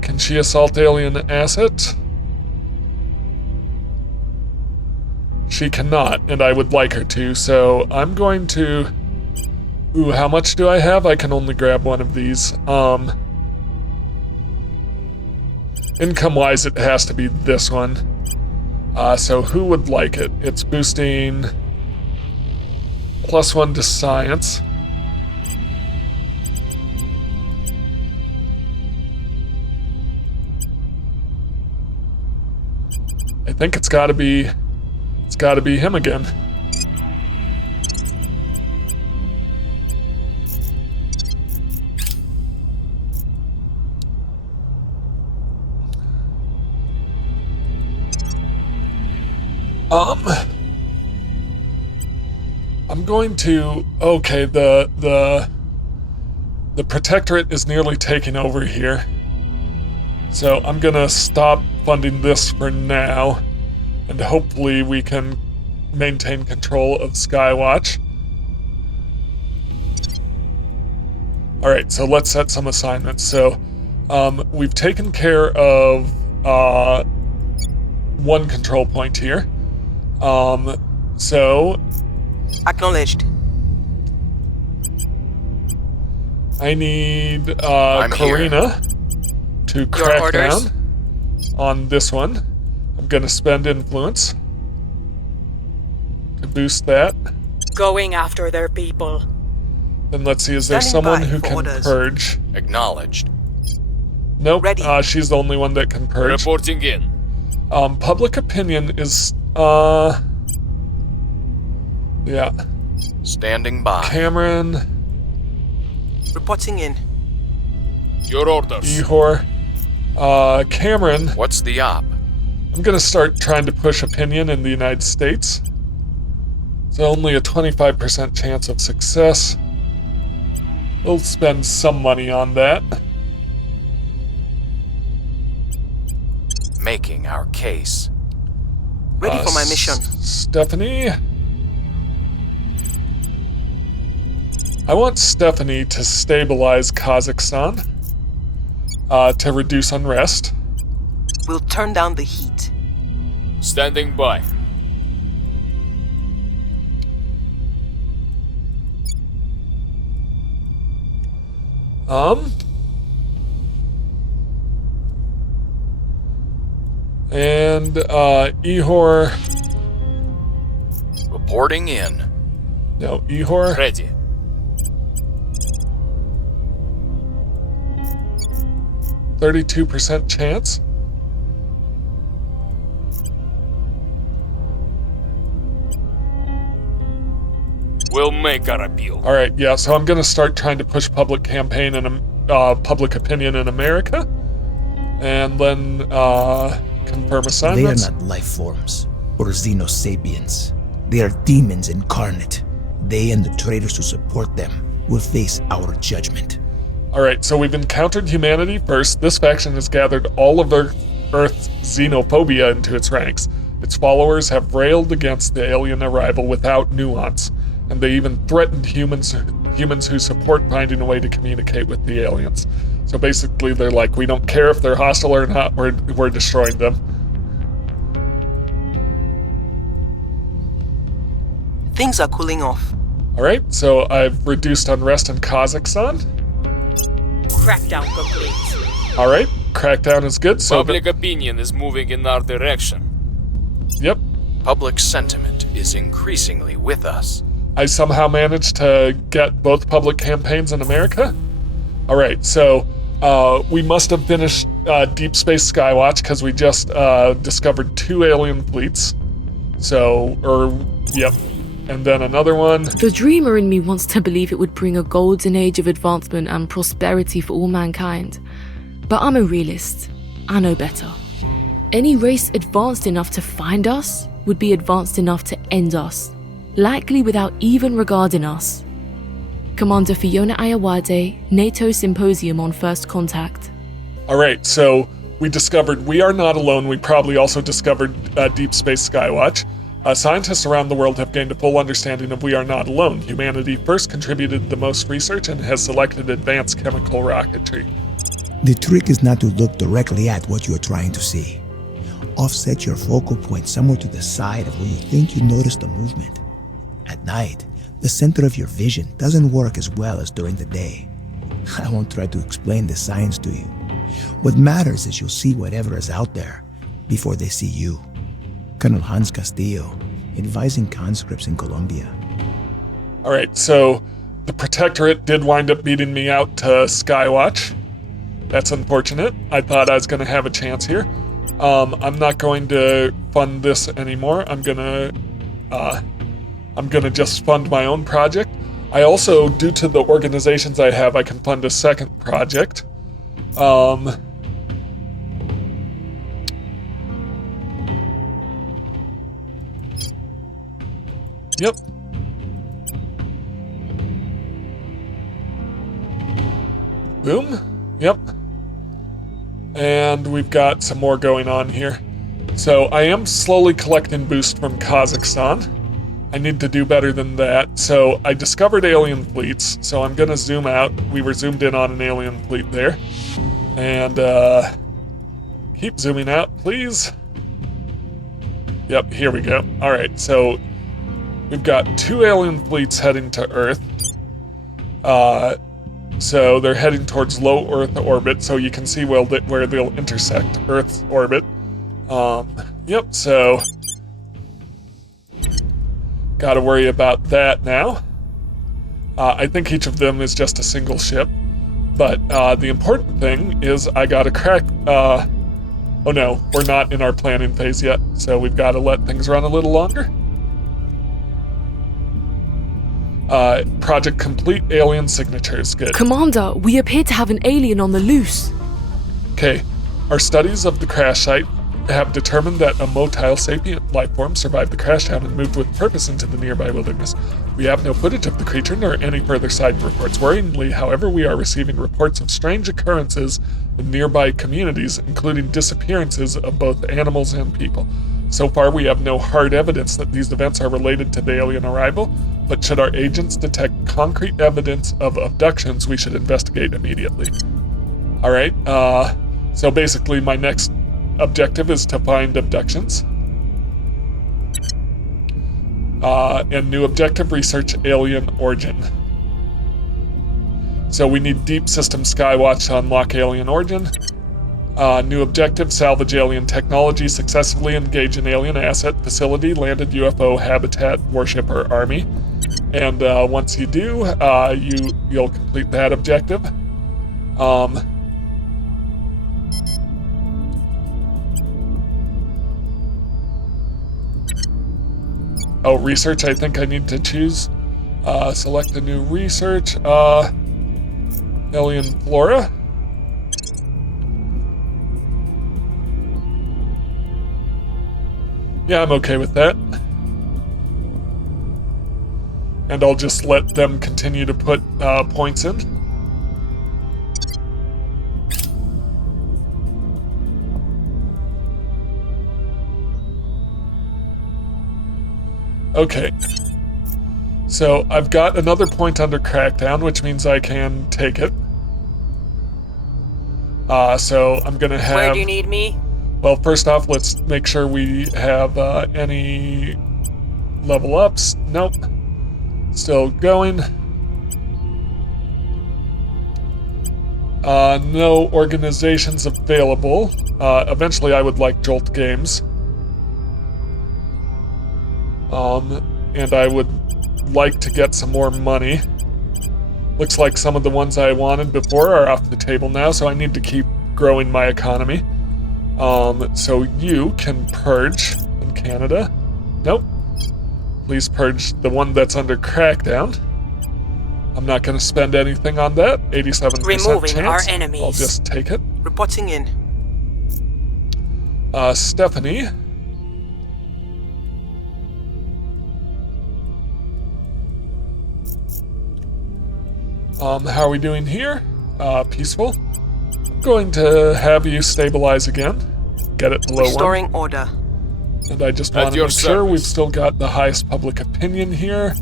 Can she assault alien asset? She cannot, and I would like her to, so I'm going to... Ooh, how much do I have? I can only grab one of these. Income-wise, it has to be this one. So who would like it? It's boosting +1 to science. I think it's gotta be him again. I'm going to... Okay, the Protectorate is nearly taking over here. So I'm gonna stop funding this for now, and hopefully we can maintain control of Skywatch. Alright, so let's set some assignments. So, we've taken care of one control point here. So... Acknowledged. I need Karina to crack down on this one. I'm gonna spend influence to boost that. Going after their people. Then let's see, is there someone who can purge? Acknowledged. Nope, she's the only one that can purge. Reporting in. Public opinion is, yeah. Standing by. Cameron. Reporting in. Your orders. Ihor. Cameron. What's the op? I'm gonna start trying to push opinion in the United States. So only a 25% chance of success. We'll spend some money on that. Making our case. Ready for my mission. Stephanie. I want Stephanie to stabilize Kazakhstan, to reduce unrest. We'll turn down the heat. Standing by. And, Ihor... Reporting in. No, Ihor... Ready. %32% chance. We'll make our appeal. All right, yeah. So I'm gonna start trying to push public campaign and public opinion in America, and then confirm assignments. They are not life forms or xenosapiens. They are demons incarnate. They and the traitors who support them will face our judgment. All right, so we've encountered humanity first. This faction has gathered all of Earth's xenophobia into its ranks. Its followers have railed against the alien arrival without nuance, and they even threatened humans who support finding a way to communicate with the aliens. So basically, they're like, we don't care if they're hostile or not, we're destroying them. Things are cooling off. All right, so I've reduced unrest in Kazakhstan. Crackdown complete. All right, crackdown is good. So public opinion is moving in our direction. Yep. Public sentiment is increasingly with us. I somehow managed to get both public campaigns in America. All right, so we must have finished Deep Space Skywatch because we just discovered 2 alien fleets. So, yep. And then another one. The dreamer in me wants to believe it would bring a golden age of advancement and prosperity for all mankind. But I'm a realist. I know better. Any race advanced enough to find us would be advanced enough to end us, likely without even regarding us. Commander Fiona Ayawade, NATO Symposium on First Contact. Alright, so we discovered we are not alone. We probably also discovered Deep Space Skywatch. Scientists around the world have gained a full understanding of we are not alone. Humanity first contributed the most research and has selected advanced chemical rocketry. The trick is not to look directly at what you are trying to see. Offset your focal point somewhere to the side of where you think you notice the movement. At night, the center of your vision doesn't work as well as during the day. I won't try to explain the science to you. What matters is you'll see whatever is out there before they see you. Colonel Hans Castillo, advising conscripts in Colombia. Alright, so the Protectorate did wind up beating me out to Skywatch. That's unfortunate. I thought I was going to have a chance here. I'm not going to fund this anymore. I'm gonna just fund my own project. I also, due to the organizations I have, I can fund a second project. Yep. Boom. Yep. And we've got some more going on here. So I am slowly collecting boost from Kazakhstan. I need to do better than that. So I discovered alien fleets, so I'm gonna zoom out. We were zoomed in on an alien fleet there. And keep zooming out, please. Yep, here we go. Alright, so we've got 2 alien fleets heading to Earth. So they're heading towards low Earth orbit, so you can see where they'll intersect Earth's orbit. Yep, so gotta worry about that now. I think each of them is just a single ship, but the important thing is I gotta crack, oh no, we're not in our planning phase yet, so we've gotta let things run a little longer. Project complete, alien signatures, good. Commander, we appear to have an alien on the loose. Okay, our studies of the crash site have determined that a motile sapient life form survived the crashdown and moved with purpose into the nearby wilderness. We have no footage of the creature nor any further sighting reports. Worryingly, however, we are receiving reports of strange occurrences in nearby communities, including disappearances of both animals and people. So far, we have no hard evidence that these events are related to the alien arrival, but should our agents detect concrete evidence of abductions, we should investigate immediately. Alright, so basically my next objective is to find abductions. And new objective, research alien origin. So we need Deep System Skywatch to unlock alien origin. New objective, salvage alien technology, successfully engage an alien asset, facility, landed UFO, habitat, warship, or army. And once you do, you'll complete that objective. Oh, research, I think I need to choose. Select a new research. Alien flora. Yeah, I'm okay with that. And I'll just let them continue to put points in. Okay. So I've got another point under Crackdown, which means I can take it. So I'm gonna have... Where do you need me? Well, first off, let's make sure we have any level ups. Nope. Still going. No organizations available. Eventually I would like Jolt Games. And I would like to get some more money. Looks like some of the ones I wanted before are off the table now, so I need to keep growing my economy. So you can purge in Canada. Nope. Please purge the one that's under crackdown. I'm not going to spend anything on that. 87% Removing chance. our enemies. I'll just take it. Reporting in. Stephanie. How are we doing here? Peaceful. I'm going to have you stabilize again. Get it below 1. Restoring order. And I just want to make sure we've still got the highest public opinion here.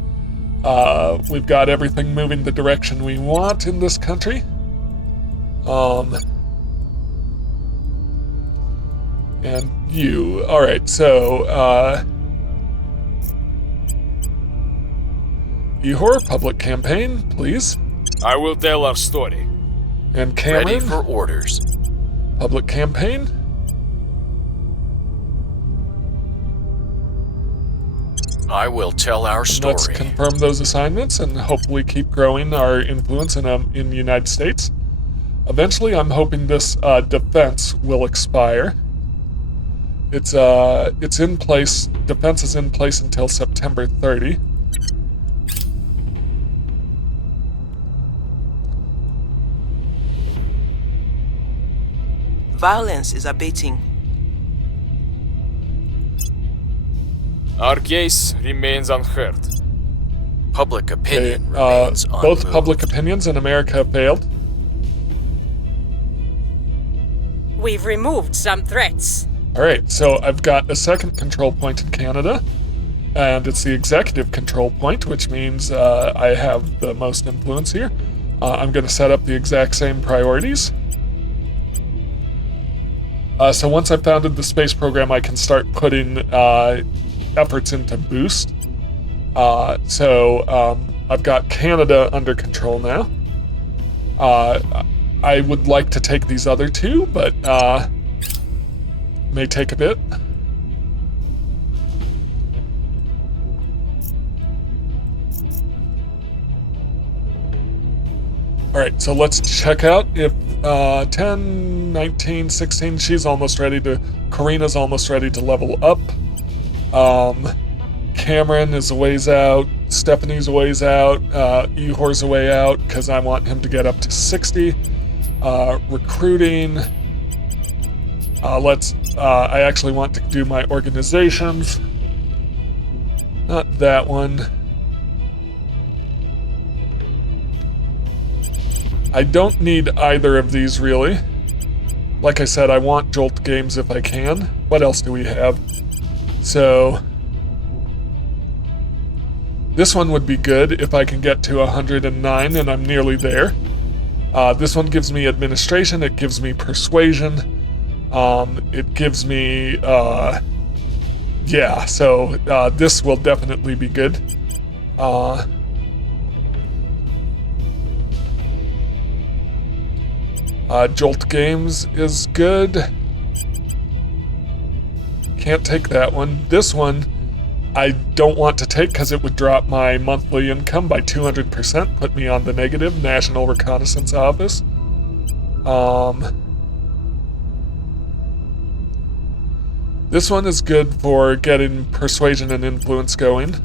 We've got everything moving the direction we want in this country. And you. Alright, so, Ihor, public campaign, please. I will tell our story. And Cameron. Ready for orders. Public campaign. I will tell our story. Let's confirm those assignments and hopefully keep growing our influence in the United States. Eventually, I'm hoping this defense will expire. It's in place. Defense is in place until September 30. Violence is abating. Our case remains unheard. Public opinion remains unmoved. Both public opinions in America have failed. We've removed some threats. Alright, so I've got a second control point in Canada, and it's the executive control point, which means I have the most influence here. I'm going to set up the exact same priorities. So once I've founded the space program, I can start putting efforts into boost. I've got Canada under control now. I would like to take these other two, but may take a bit. Alright, so let's check out if 10, 19, 16, she's almost ready to... Karina's almost ready to level up. Cameron is a ways out. Stephanie's a ways out. Ihor's a way out, because I want him to get up to 60. Recruiting. I actually want to do my organizations. Not that one. I don't need either of these, really. Like I said, I want Jolt games if I can. What else do we have? So... this one would be good if I can get to 109, and I'm nearly there. This one gives me administration, it gives me persuasion, it gives me... this will definitely be good. Jolt Games is good. Can't take that one. This one, I don't want to take because it would drop my monthly income by 200%, put me on the negative. National Reconnaissance Office. This one is good for getting persuasion and influence going.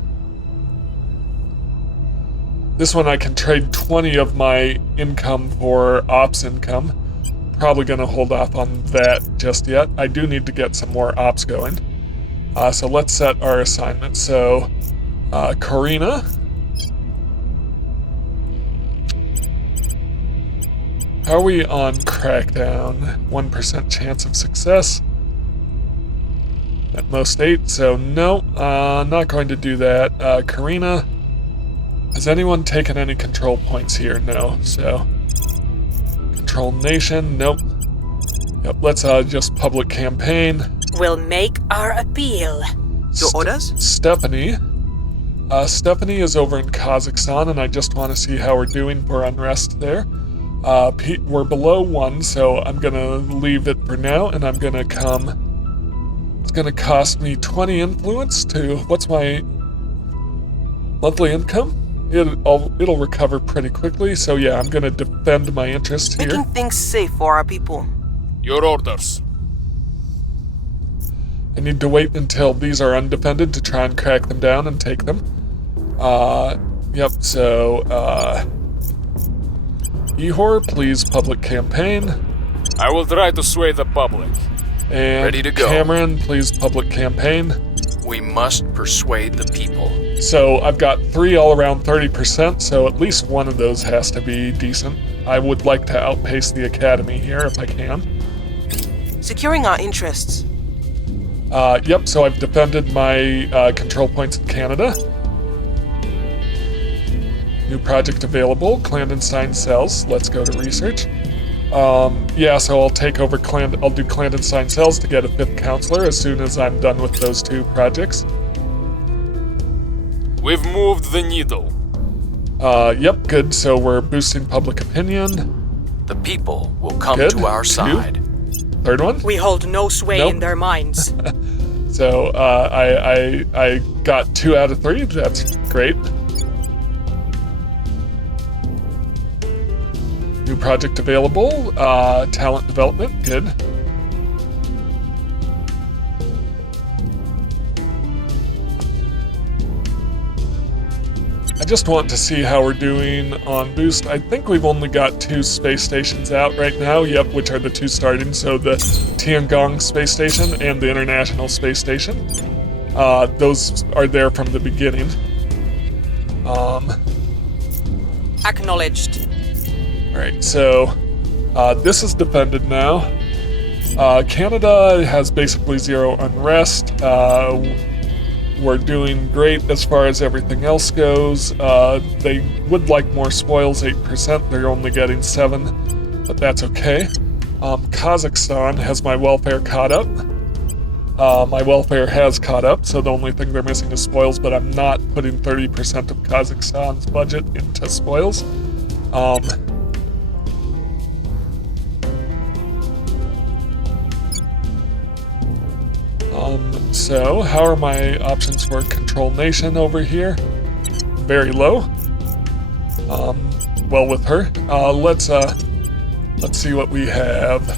This one I can trade 20 of my income for ops income. Probably going to hold off on that just yet. I do need to get some more ops going. So let's set our assignment. So, Karina. How are we on Crackdown? 1% chance of success. At most 8, so no, not going to do that. Karina. Has anyone taken any control points here? No, so... Control nation, nope. Yep, let's just public campaign. We'll make our appeal. Your orders? Stephanie. Stephanie is over in Kazakhstan, and I just want to see how we're doing for unrest there. We're below 1, so I'm gonna leave it for now, and I'm gonna come... It's gonna cost me 20 influence to... What's my monthly income? It'll recover pretty quickly, so yeah, I'm gonna defend my interest here. Making things safe for our people. Your orders. I need to wait until these are undefended to try and crack them down and take them. Yep, so, Ehor, please public campaign. I will try to sway the public. And Ready to go. Cameron, please public campaign. We must persuade the people. So I've got 3 all around 30%, so at least one of those has to be decent. I would like to outpace the Academy here if I can. Securing our interests. Yep, so I've defended my control points in Canada. New project available, clandestine cells. Let's go to research. Yeah, so I'll take over I'll do clandestine cells to get a 5th counselor as soon as I'm done with those 2 projects. We've moved the needle. Yep, good. So we're boosting public opinion. The people will come Good. to our 2. side. 3rd one. We hold no sway Nope. in their minds. So I got 2 out of 3. That's great. New project available. Talent development. Good. I just want to see how we're doing on boost. I think we've only got 2 space stations out right now. Yep, which are the 2 starting. So the Tiangong space station and the International space station. Those are there from the beginning. Acknowledged. Alright, so this is defended now. Canada has basically 0 unrest. We're doing great as far as everything else goes. They would like more spoils, 8%. They're only getting 7, but that's okay. Kazakhstan has my welfare caught up. My welfare has caught up, so the only thing they're missing is spoils, but I'm not putting 30% of Kazakhstan's budget into spoils. So how are my options for control nation over here? Very low. Well, with her. Let's see what we have.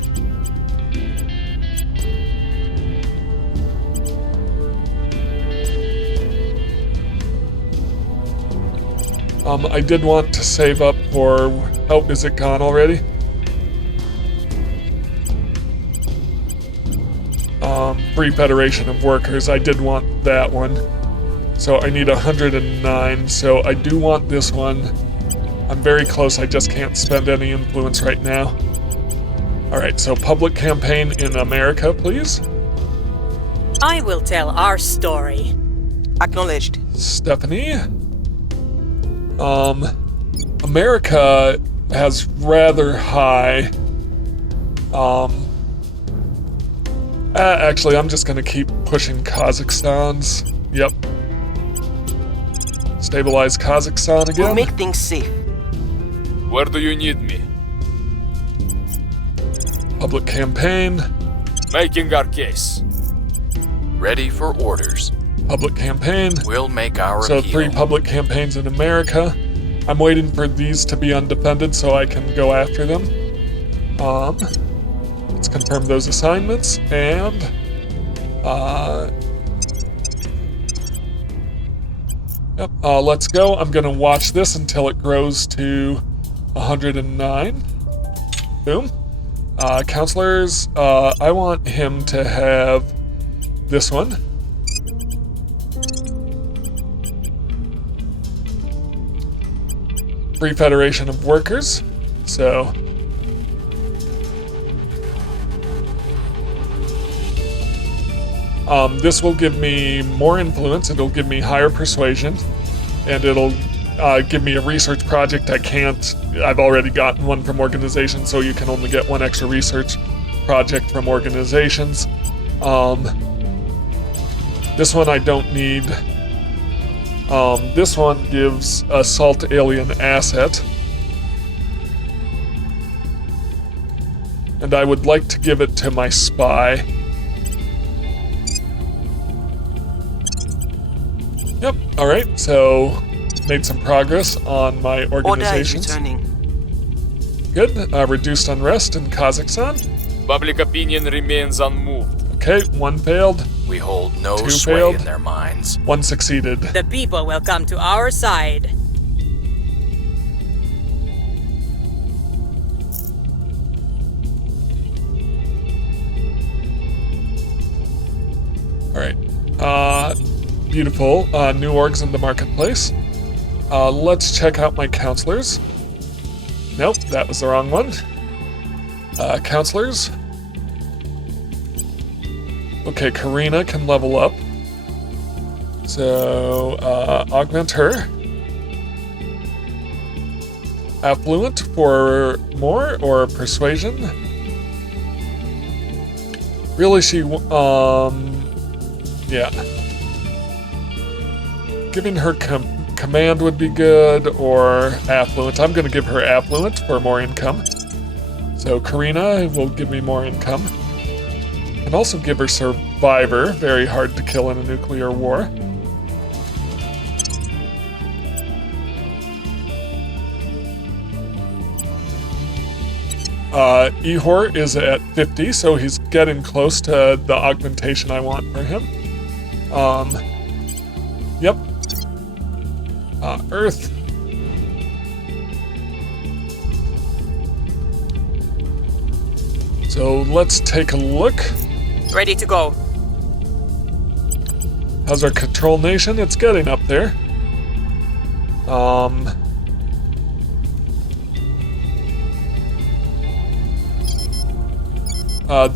I did want to save up for... Oh, is it gone already? Free Federation of Workers. I did want that one. So I need 109. So I do want this one. I'm very close. I just can't spend any influence right now. Alright, so public campaign in America, please. I will tell our story. Acknowledged. Stephanie. America has rather high... actually, I'm just gonna keep pushing Kazakhstan's. Yep. Stabilize Kazakhstan again. We'll make things safe. Where do you need me? Public campaign. Making our case. Ready for orders. Public campaign. We'll make our So appeal. 3 public campaigns in America. I'm waiting for these to be undefended so I can go after them. Let's confirm those assignments, and yep, let's go. I'm gonna watch this until it grows to 109. Boom. Counselors, I want him to have this one. Free Federation of Workers. So this will give me more influence, it'll give me higher persuasion, and it'll give me a research project I've already gotten one from organizations, so you can only get 1 extra research project from organizations. This one I don't need. This one gives Assault Alien Asset. And I would like to give it to my spy. Yep, alright, so made some progress on my Order is organizations. returning. Good, reduced unrest in Kazakhstan. Public opinion remains unmoved. Okay, 1 failed. We hold no 2 sway failed. in their minds. 1 succeeded. The people will come to our side. Alright. Beautiful. New orgs in the marketplace. Let's check out my counselors. Nope, that was the wrong one. Counselors. Okay, Karina can level up. So, augment her. Affluent for more, or persuasion? Really, yeah. Giving her command would be good, or affluent. I'm gonna give her affluent for more income. So Karina will give me more income. And also give her survivor, very hard to kill in a nuclear war. Ihor is at 50, so he's getting close to the augmentation I want for him. Yep. Earth. So let's take a look. Ready to go. How's our control nation? It's getting up there.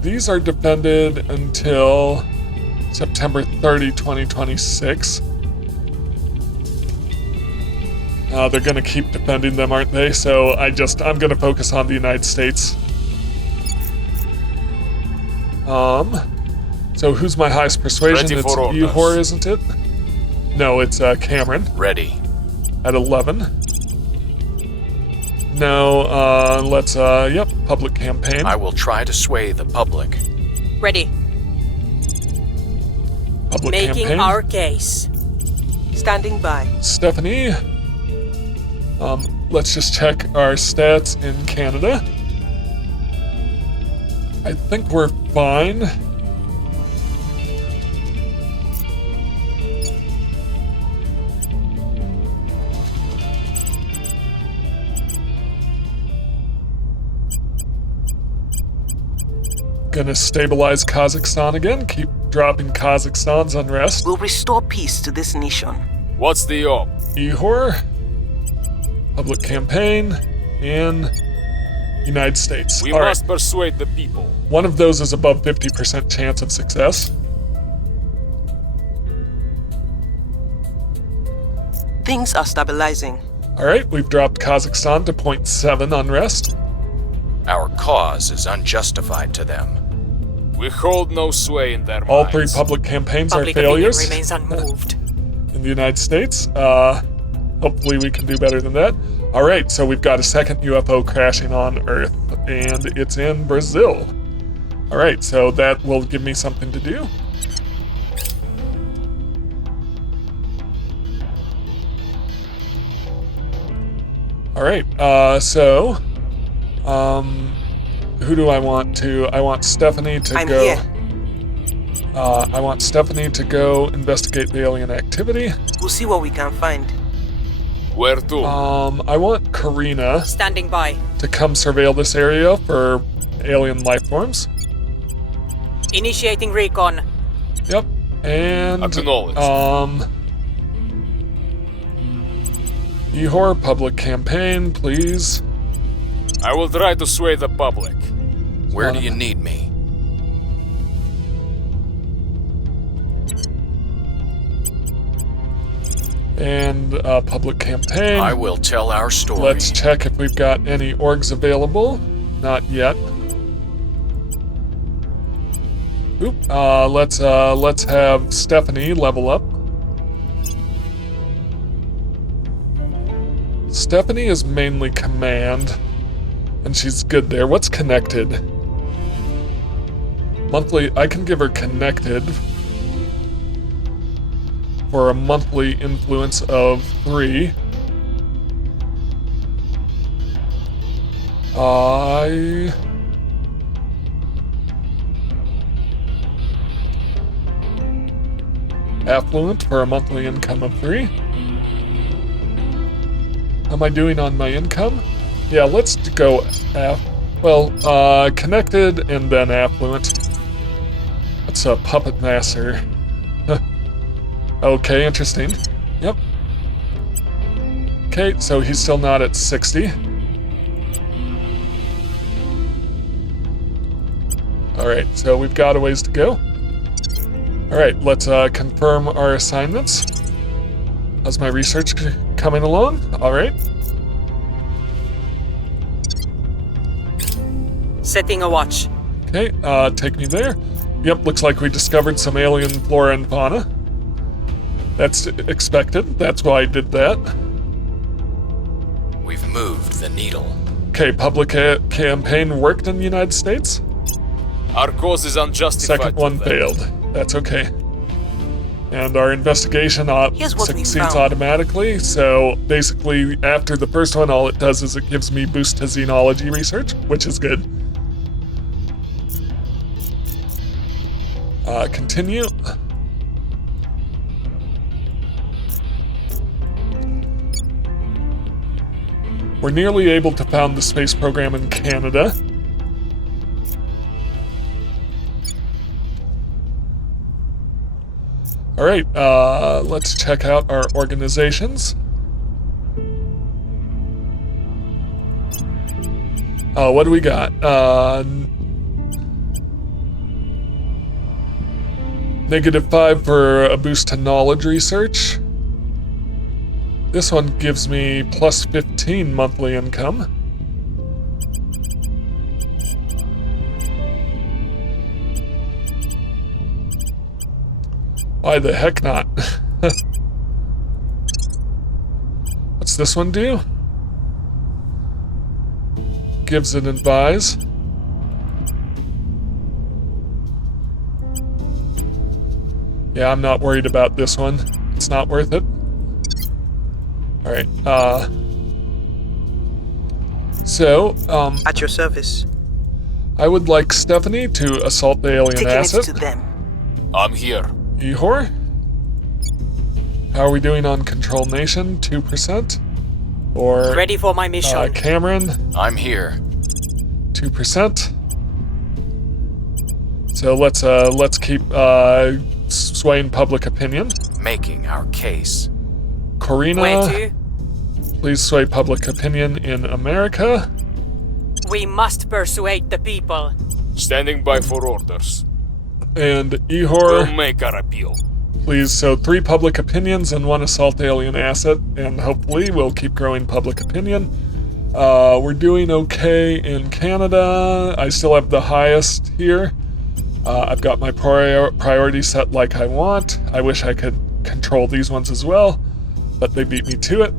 These are defended until September 30, 2026. They're gonna keep defending them, aren't they? So I'm gonna focus on the United States. So who's my highest persuasion? Ready It's for orders. Ihor, isn't it? No, it's Cameron. Ready. At 11. No, let's, yep, public campaign. I will try to sway the public. Ready. Public Making campaign. our case. Standing by. Stephanie. Let's just check our stats in Canada. I think we're fine. Gonna stabilize Kazakhstan again. Keep dropping Kazakhstan's unrest. We'll restore peace to this nation. What's the op? Ihor. Public campaign. And United States. We All must right. persuade the people. One of those is above 50% chance of success. Things are stabilizing. All right, we've dropped Kazakhstan to 0.7 unrest. Our cause is unjustified to them. We hold no sway in their All minds. 3 public campaigns Public are opinion failures remains unmoved. in the United States. Hopefully we can do better than that. All right, so we've got a second UFO crashing on Earth, and it's in Brazil. All right, so that will give me something to do. All right, who do I want to? I want Stephanie to I'm go. here. I want Stephanie to go investigate the alien activity. We'll see what we can find. Where to? I want Karina Standing by. to come surveil this area for alien life forms. Initiating recon. Yep. And Acknowledged. Ihor, public campaign, please. I will try to sway the public. Where do you need me? And public campaign. I will tell our story. Let's check if we've got any orgs available. Not yet. Oop. Let's have Stephanie level up. Stephanie is mainly command, and she's good there. What's connected? Monthly. I can give her connected for a monthly influence of 3. affluent for a monthly income of 3. How am I doing on my income? Yeah, let's go connected and then affluent. That's a puppet master. Okay, interesting. Yep. Okay, so he's still not at 60. Alright, so we've got a ways to go. Alright, let's confirm our assignments. How's my research coming along? Alright. Setting a watch. Okay, take me there. Yep, looks like we discovered some alien flora and fauna. That's expected. That's why I did that. We've moved the needle. Okay, public campaign worked in the United States. Our cause is unjustified. Second one failed. That's okay. And our investigation succeeds automatically, so basically after the first one, all it does is it gives me boost to xenology research, which is good. Continue. We're nearly able to found the space program in Canada. Alright, let's check out our organizations. What do we got? -5 for a boost to knowledge research. This one gives me plus 15 monthly income. Why the heck not? What's this one do? Gives an advise. Yeah, I'm not worried about this one. It's not worth it. Alright, at your service. I would like Stephanie to assault the alien asset. Taking it to them. I'm here. Ihor? How are we doing on Control Nation? 2%? Or ready for my mission. Cameron? I'm here. 2%. So let's keep swaying public opinion. Making our case. Corina, Where to? please sway public opinion in America. We must persuade the people. Standing by for orders. And Ihor, We'll make our appeal. please, so 3 public opinions and 1 assault alien asset, and hopefully we'll keep growing public opinion. We're doing okay in Canada. I still have the highest here. I've got my priority set like I want. I wish I could control these ones as well, but they beat me to it.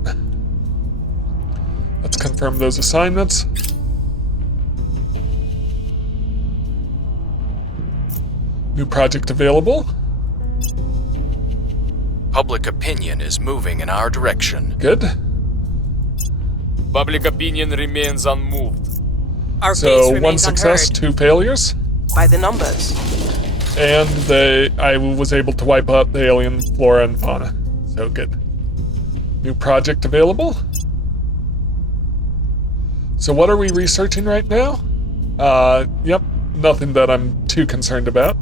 Let's confirm those assignments. New project available. Public opinion is moving in our direction. Good. Public opinion remains unmoved. Our base So remains 1 success, unheard. 2 failures. By the numbers. And I was able to wipe out the alien flora and fauna. So good. New project available. So what are we researching right now? Yep, nothing that I'm too concerned about.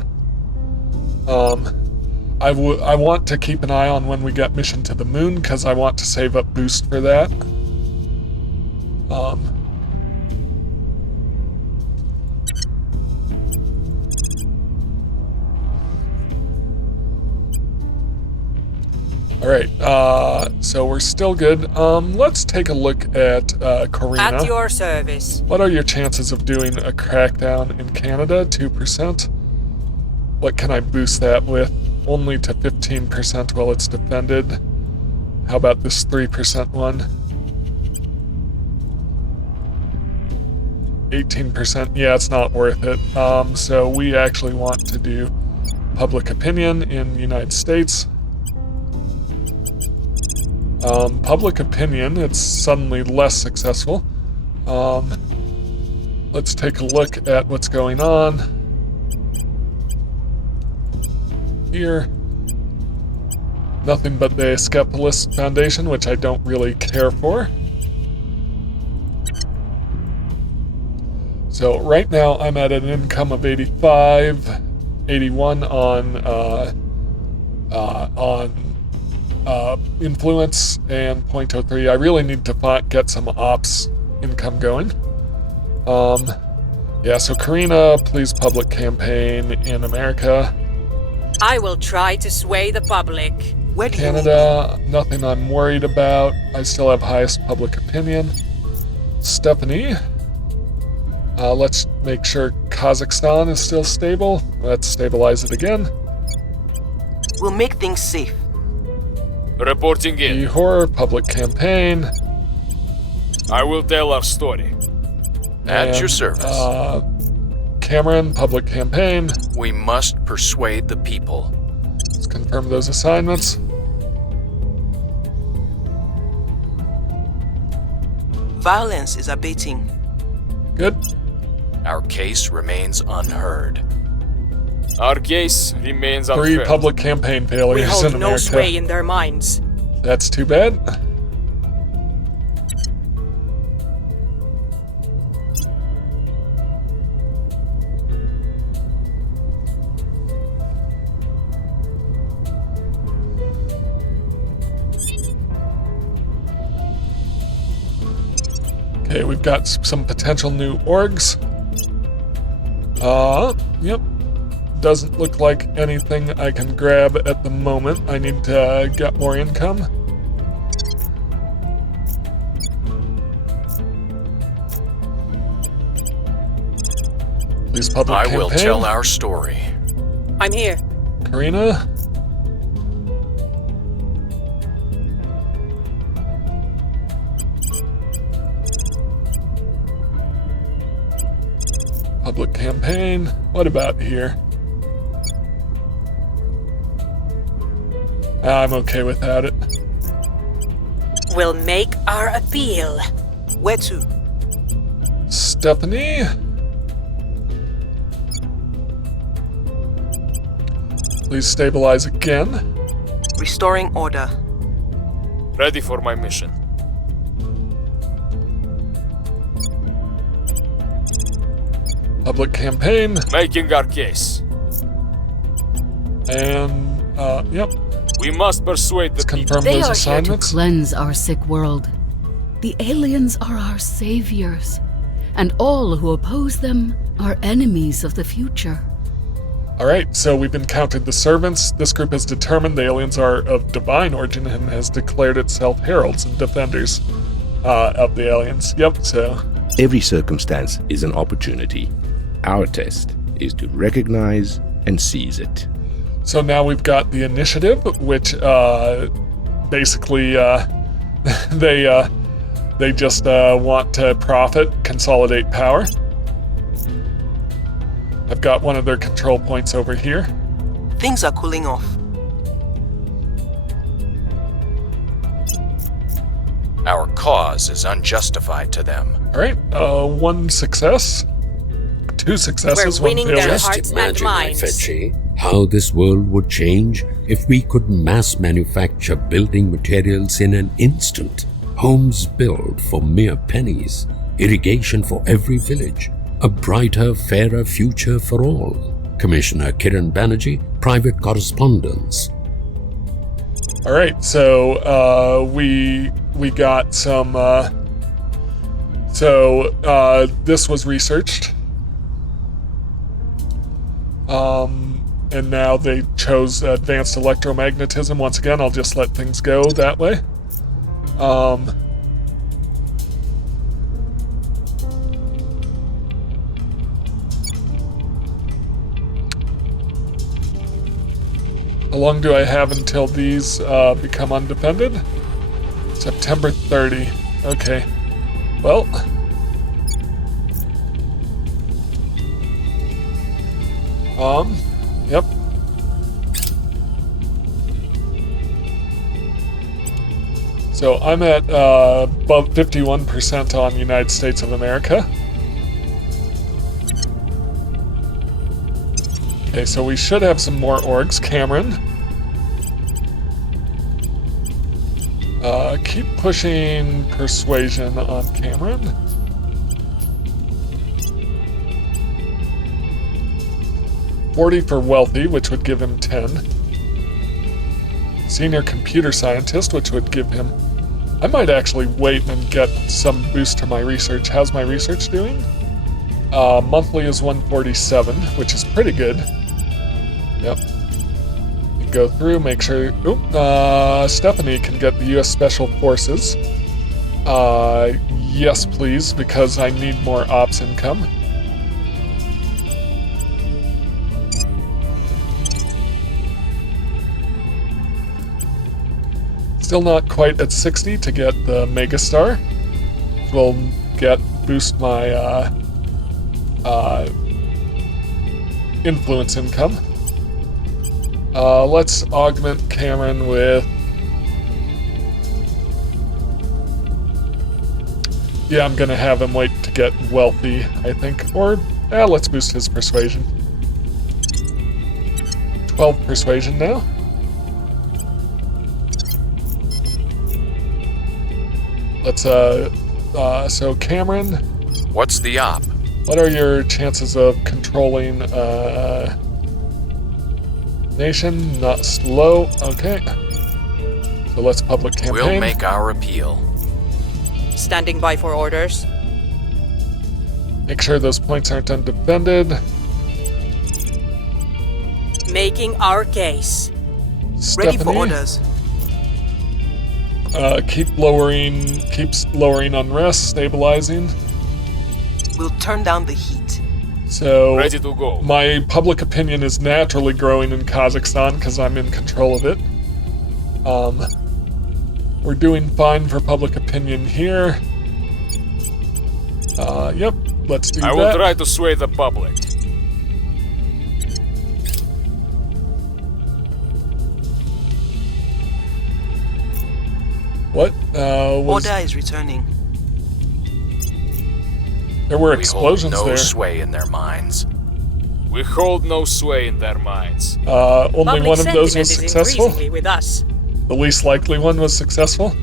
I want to keep an eye on when we get mission to the moon, because I want to save up boost for that. Alright, so we're still good. Let's take a look at Corina. At your service. What are your chances of doing a crackdown in Canada? 2%. What can I boost that with? Only to 15% while it's defended. How about this 3% one? 18%. Yeah, it's not worth it. So we actually want to do public opinion in the United States. Public opinion, it's suddenly less successful. Let's take a look at what's going on here. Nothing but the Escapist Foundation, which I don't really care for. So right now I'm at an income of 85, 81 on influence, and 0.03. I really need to get some ops income going. Yeah, so Karina, please public campaign in America. I will try to sway the public. Where do Canada, nothing I'm worried about. I still have highest public opinion. Stephanie, let's make sure Kazakhstan is still stable. Let's stabilize it again. We'll make things safe. Reporting in. Horror, public campaign. I will tell our story. At your service. Cameron, public campaign. We must persuade the people. Let's confirm those assignments. Violence is abating. Good. Our case remains unheard. Our case remains 3 unheard. public campaign We failures hold in no America. sway in their minds. That's too bad. Okay, we've got some potential new orgs. Yep. Doesn't look like anything I can grab at the moment. I need to get more income. Please public campaign. I will tell our story. I'm here. Karina. Public campaign. What about here? I'm okay without it. We'll make our appeal. Where to? Stephanie? Please stabilize again. Restoring order. Ready for my mission. Public campaign. Making our case. And, yep. We must persuade the Let's people. confirm They those are here to assignments. cleanse our sick world. The aliens are our saviors, and all who oppose them are enemies of the future. Alright, so we've encountered the servants. This group has determined the aliens are of divine origin and has declared itself heralds and defenders of the aliens. Yep, so. Every circumstance is an opportunity. Our test is to recognize and seize it. So now we've got the initiative, which basically they just want to profit, consolidate power. I've got one of their control points over here. Things are cooling off. Our cause is unjustified to them. All right, 1 success, 2 successes, We're 1 winning failure. their Just hearts and imagine, my minds. Fetchy, how this world would change if we could mass manufacture building materials in an instant. Homes built for mere pennies, irrigation for every village, a brighter, fairer future for all. Commissioner Kiran Banerjee, Private Correspondence. All right, so we got some. This was researched, and now they chose advanced electromagnetism. Once again, I'll just let things go that way. How long do I have until these become undefended? September 30. Okay. Well. Yep. So I'm at above 51% on United States of America. Okay, so we should have some more orgs. Cameron. Keep pushing persuasion on Cameron. $40 for wealthy, which would give him 10. Senior computer scientist, which would give him... I might actually wait and get some boost to my research. How's my research doing? Monthly is 147, which is pretty good. Yep. Go through, make sure... Stephanie can get the U.S. Special Forces. Yes, please, because I need more ops income. Still not quite at 60 to get the Megastar. We'll boost my influence income. Let's augment Cameron with... Yeah, I'm gonna have him wait to get wealthy, I think. Or, let's boost his persuasion. 12 persuasion now. Let's, so Cameron... What's the op? What are your chances of controlling, nation? Not slow. Okay. So let's public campaign. We'll make our appeal. Standing by for orders. Make sure those points aren't undefended. Making our case. Stephanie, Ready for orders. keeps lowering unrest, stabilizing. We'll turn down the heat. So, Ready to go. My public opinion is naturally growing in Kazakhstan because I'm in control of it. We're doing fine for public opinion here. Yep, let's do that. I will try to sway the public. What? Order is returning. There were explosions we hold no there. sway in their minds. We hold no sway in their minds. Only Public one of those sentiment was is successful? increasingly with us. The least likely one was successful?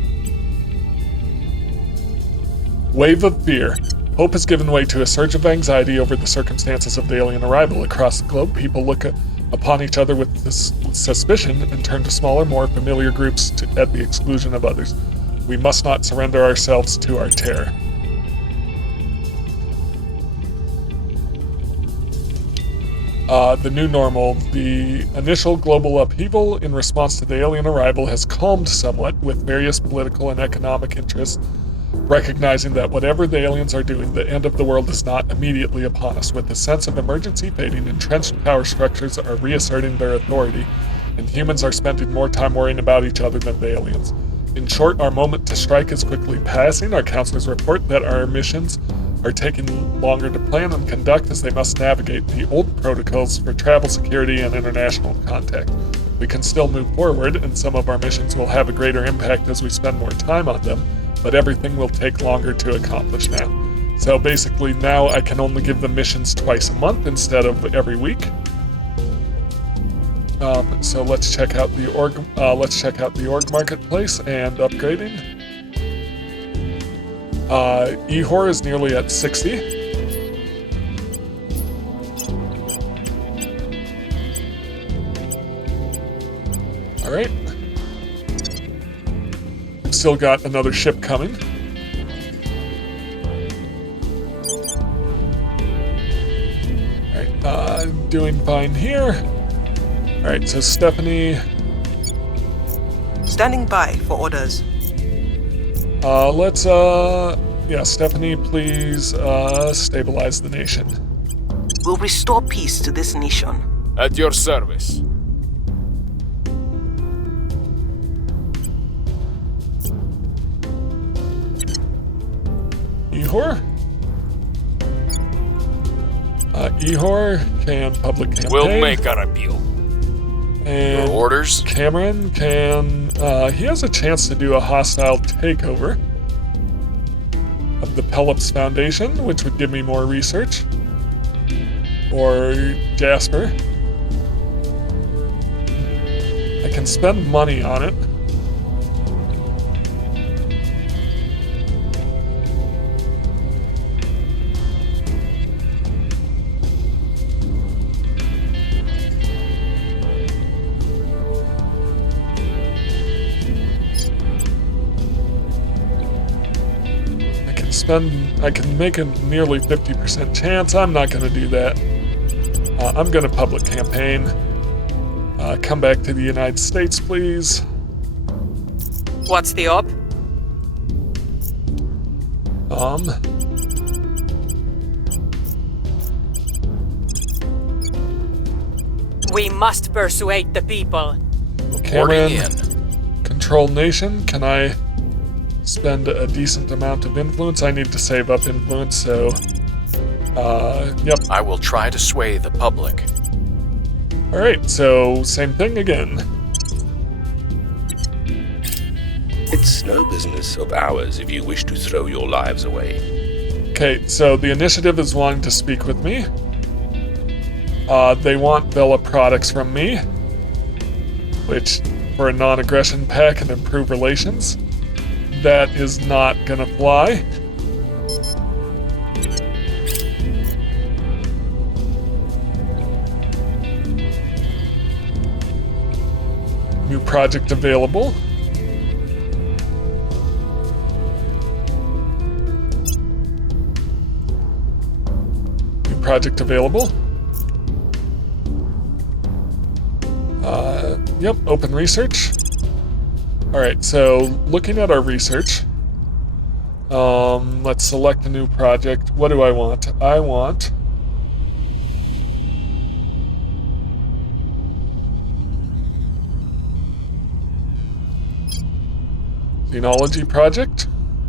Wave of fear. Hope has given way to a surge of anxiety over the circumstances of the alien arrival. Across the globe, people look upon each other with suspicion and turn to smaller, more familiar groups at the exclusion of others. We must not surrender ourselves to our terror. The new normal. The initial global upheaval in response to the alien arrival has calmed somewhat, with various political and economic interests recognizing that whatever the aliens are doing, the end of the world is not immediately upon us. With the sense of emergency fading, entrenched power structures are reasserting their authority, and humans are spending more time worrying about each other than the aliens. In short, our moment to strike is quickly passing. Our counselors report that our missions are taking longer to plan and conduct as they must navigate the old protocols for travel security and international contact. We can still move forward, and some of our missions will have a greater impact as we spend more time on them, but everything will take longer to accomplish now. So basically now I can only give them missions twice a month instead of every week. So let's check out the org marketplace and upgrading. Ehor is nearly at 60. All right. We've still got another ship coming. All right, doing fine here. All right, so Stephanie. Standing by for orders. Stephanie, please stabilize the nation. We'll restore peace to this nation. At your service. Ehor? Ehor can public campaign. We'll make our appeal. And your orders? Cameron can... he has a chance to do a hostile takeover of the Pelops Foundation, which would give me more research. Or Jasper. I can spend money on it. I can make a nearly 50% chance. I'm not gonna do that. I'm gonna public campaign. Come back to the United States, please. What's the op? We must persuade the people. Cameron, control nation. Can I spend a decent amount of influence? I need to save up influence, so... yep. I will try to sway the public. Alright, so same thing again. It's no business of ours if you wish to throw your lives away. Okay, so the initiative is wanting to speak with me. They want Vela products from me, which, for a non-aggression pack and improve relations, that is not gonna fly. New project available. New project available. Yep, open research. Alright, so looking at our research, let's select a new project. What do I want? I want Xenology project?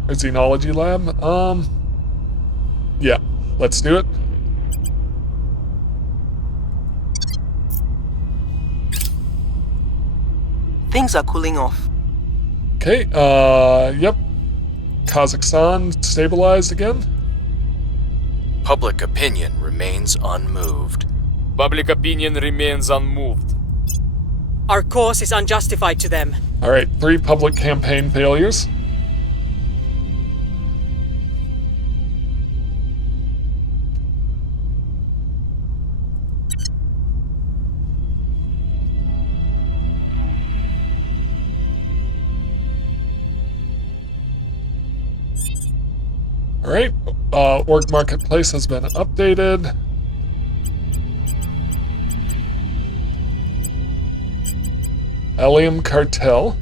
Or Xenology lab? Yeah, let's do it. Things are cooling off. Okay, yep. Kazakhstan stabilized again. Public opinion remains unmoved. Public opinion remains unmoved. Our cause is unjustified to them. Alright, 3 public campaign failures. Alright, org marketplace has been updated. Allium cartel.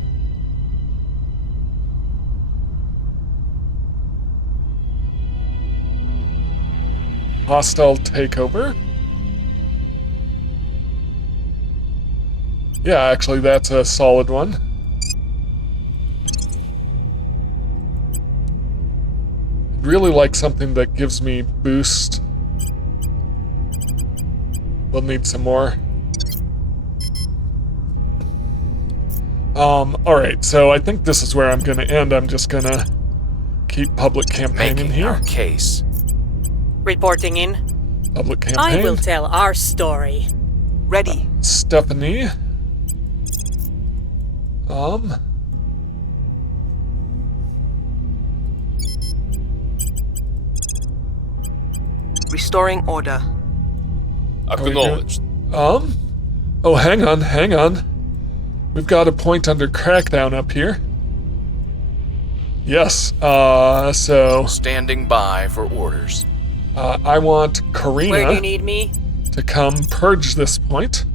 Hostile takeover. Yeah, actually that's a solid one. Really like something that gives me boost. We'll need some more. Alright, so I think this is where I'm gonna end. I'm just gonna keep public campaigning here. Our case. Reporting in. Public campaign. I will tell our story. Ready. Stephanie. Restoring order. Acknowledged. Oh, hang on. We've got a point under crackdown up here. Yes, so... Standing by for orders. I want Karina... Where do you need me? ...to come purge this point.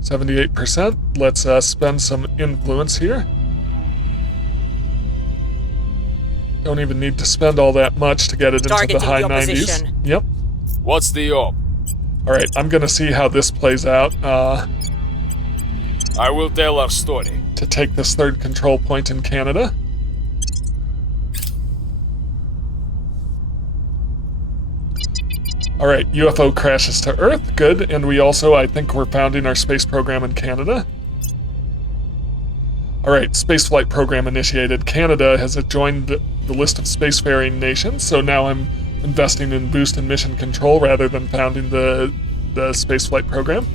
78%. Let's spend some influence here. Don't even need to spend all that much to get it into the high 90s. Position. Yep. What's the op? Alright, I'm gonna see how this plays out. I will tell our story. To take this third control point in Canada. Alright, UFO crashes to Earth. Good. And we also, I think we're founding our space program in Canada. Alright, spaceflight program initiated. Canada has joined the list of spacefaring nations, so now I'm investing in boost and mission control rather than founding the spaceflight program.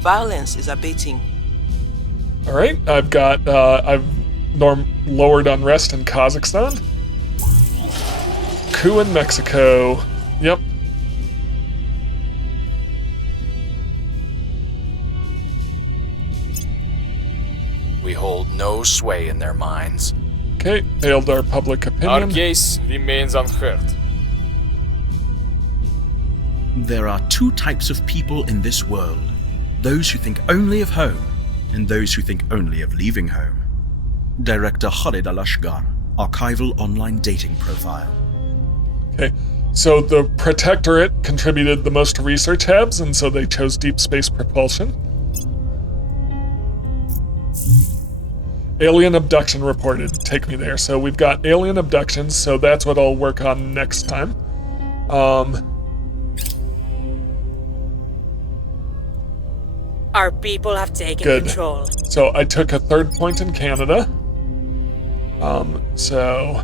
Violence is abating. Alright, I've got, I've lowered unrest in Kazakhstan. Coup in Mexico. Yep. no sway in their minds. Okay, failed our public Our opinion. case remains unheard. There are two types of people in this world. Those who think only of home, and those who think only of leaving home. Director Khalid Al-Ashgar, Archival Online Dating Profile. Okay, so the Protectorate contributed the most to research hubs, and so they chose deep space propulsion. Alien abduction reported. Take me there. So we've got alien abductions, so that's what I'll work on next time. Our people have taken Good. control. So I took a third point in Canada. So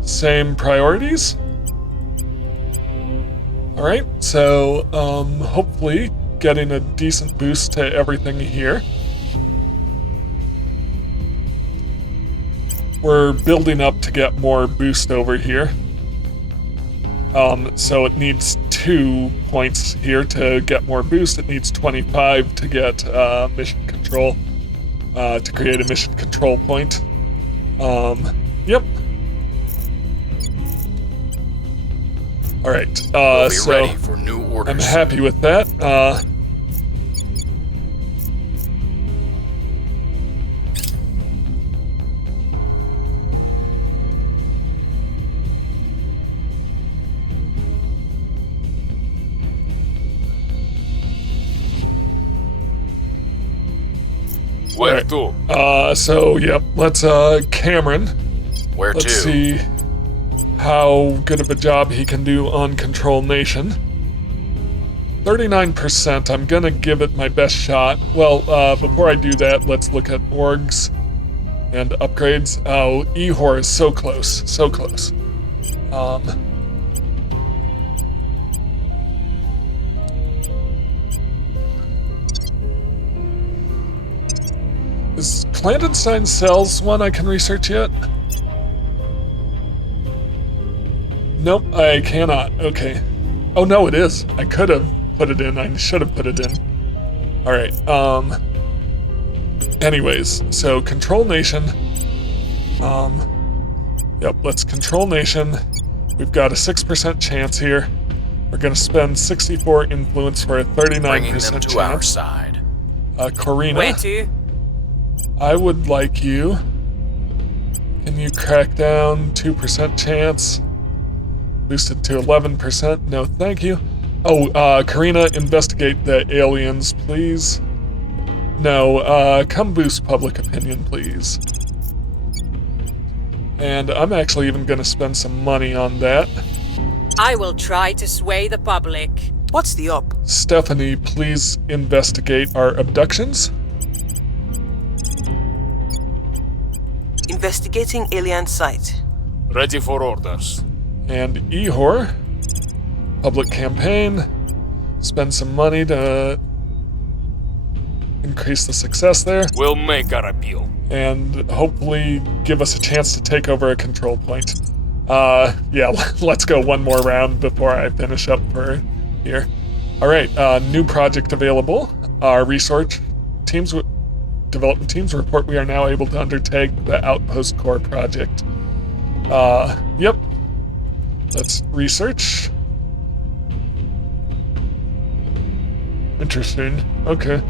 same priorities. All right. So hopefully getting a decent boost to everything here. We're building up to get more boost over here. So it needs 2 points here to get more boost. It needs 25 to get mission control, to create a mission control point. Yep. All right. We'll be so ready for new orders. I'm happy with that. Where to? So yep, let's Cameron. Where Let's to? see how good of a job he can do on Control Nation. 39%, I'm gonna give it my best shot. Well, before I do that, let's look at orgs and upgrades. Oh, Ehor is so close, so close. Is Clandestine Cells one I can research yet? Nope, I cannot. Okay. Oh no, it is. I could have put it in. I should have put it in. Alright, anyways, so Control Nation. Yep, let's Control Nation. We've got a 6% chance here. We're gonna spend 64 influence for a 39% Bringing them chance. to our side. Corina. Where to? I would like you. Can you crack down 2% chance? Boosted to 11%. No, thank you. Oh, Karina, investigate the aliens, please. No, come boost public opinion, please. And I'm actually even gonna spend some money on that. I will try to sway the public. What's the up? Stephanie, please investigate our abductions. Investigating alien site. Ready for orders. And Ehor, public campaign, spend some money to increase the success there. We'll make our appeal. And hopefully give us a chance to take over a control point. Yeah, let's go one more round before I finish up for here. All right, new project available. Our research teams, development teams report we are now able to undertake the Outpost Core project. Yep. Let's research. Interesting. Okay.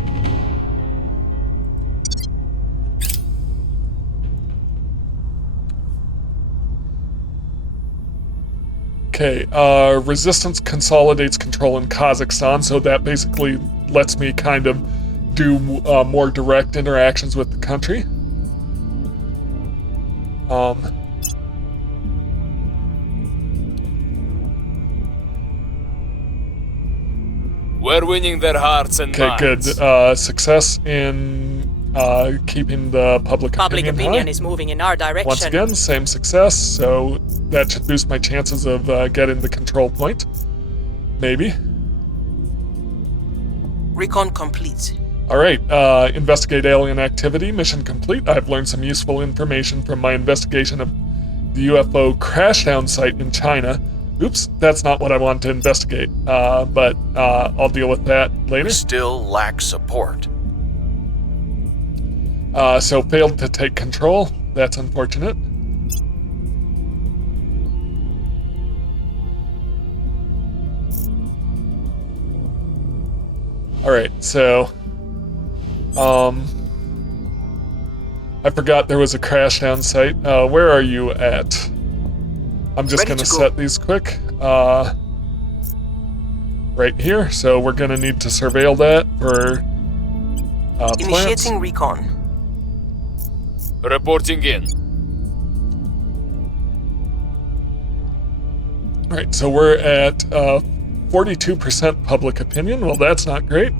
Okay, Resistance consolidates control in Kazakhstan, so that basically lets me kind of do more direct interactions with the country. We're winning their hearts and Okay, minds. good. Success in keeping the public opinion high. Is moving in our direction. Once again, same success, so that should boost my chances of getting the control point. Maybe. Recon complete. All right, investigate alien activity, mission complete. I've learned some useful information from my investigation of the UFO crashdown site in China. Oops, that's not what I want to investigate, but I'll deal with that later. We still lack support. So failed to take control. That's unfortunate. Alright, so... I forgot there was a crash down site. Where are you at? I'm just gonna set these quick. Right here, so we're gonna need to surveil that for Initiating recon. Reporting in. Alright, so we're at 42% public opinion. Well, that's not great.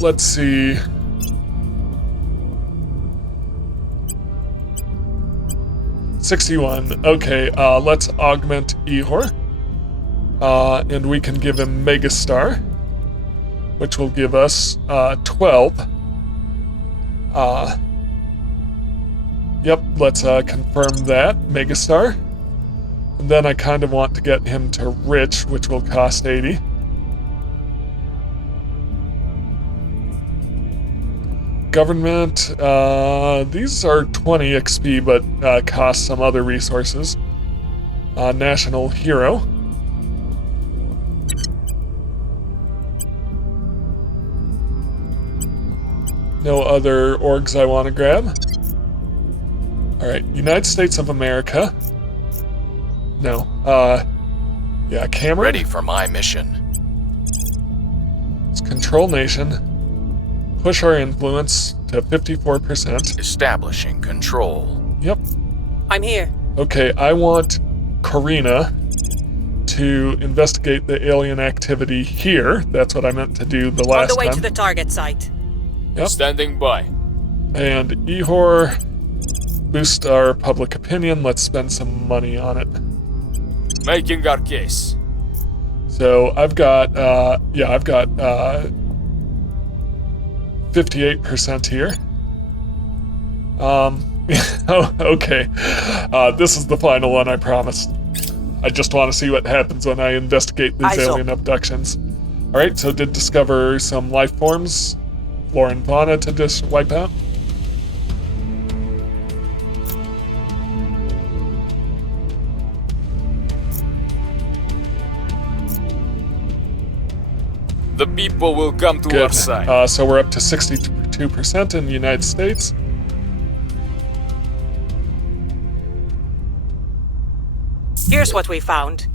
Let's see. $61. Okay, let's augment Ihor. And we can give him Megastar, which will give us 12. Yep, let's confirm that. Megastar. And then I kind of want to get him to Rich, which will cost 80. Government, these are 20 XP, but cost some other resources. National Hero. No other orgs I want to grab. Alright, United States of America. No, yeah, Cameron. Ready for my mission. It's Control Nation. Push our influence to 54%. Establishing control. Yep. I'm here. Okay, I want Karina to investigate the alien activity here. That's what I meant to do the last time. On the way to the target site. Yep. Standing by. And Ihor, boost our public opinion. Let's spend some money on it. Making our case. So I've got, 58% here. Oh, okay. This is the final one, I promise. I just want to see what happens when I investigate these alien abductions. Alright, so did discover some life forms. Flora and fauna to just wipe out. The people will come to our side. So we're up to 62% in the United States. Here's what we found.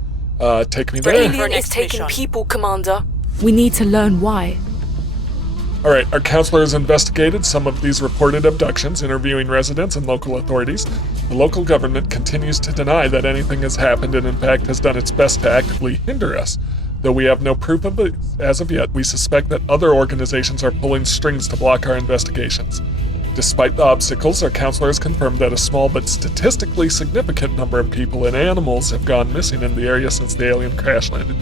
Take me The there. alien is taking people, Commander. We need to learn why. Alright, our counselor has investigated some of these reported abductions, interviewing residents and local authorities. The local government continues to deny that anything has happened and in fact has done its best to actively hinder us. Though we have no proof of it as of yet, we suspect that other organizations are pulling strings to block our investigations. Despite the obstacles, our counselor has confirmed that a small but statistically significant number of people and animals have gone missing in the area since the alien crash landed.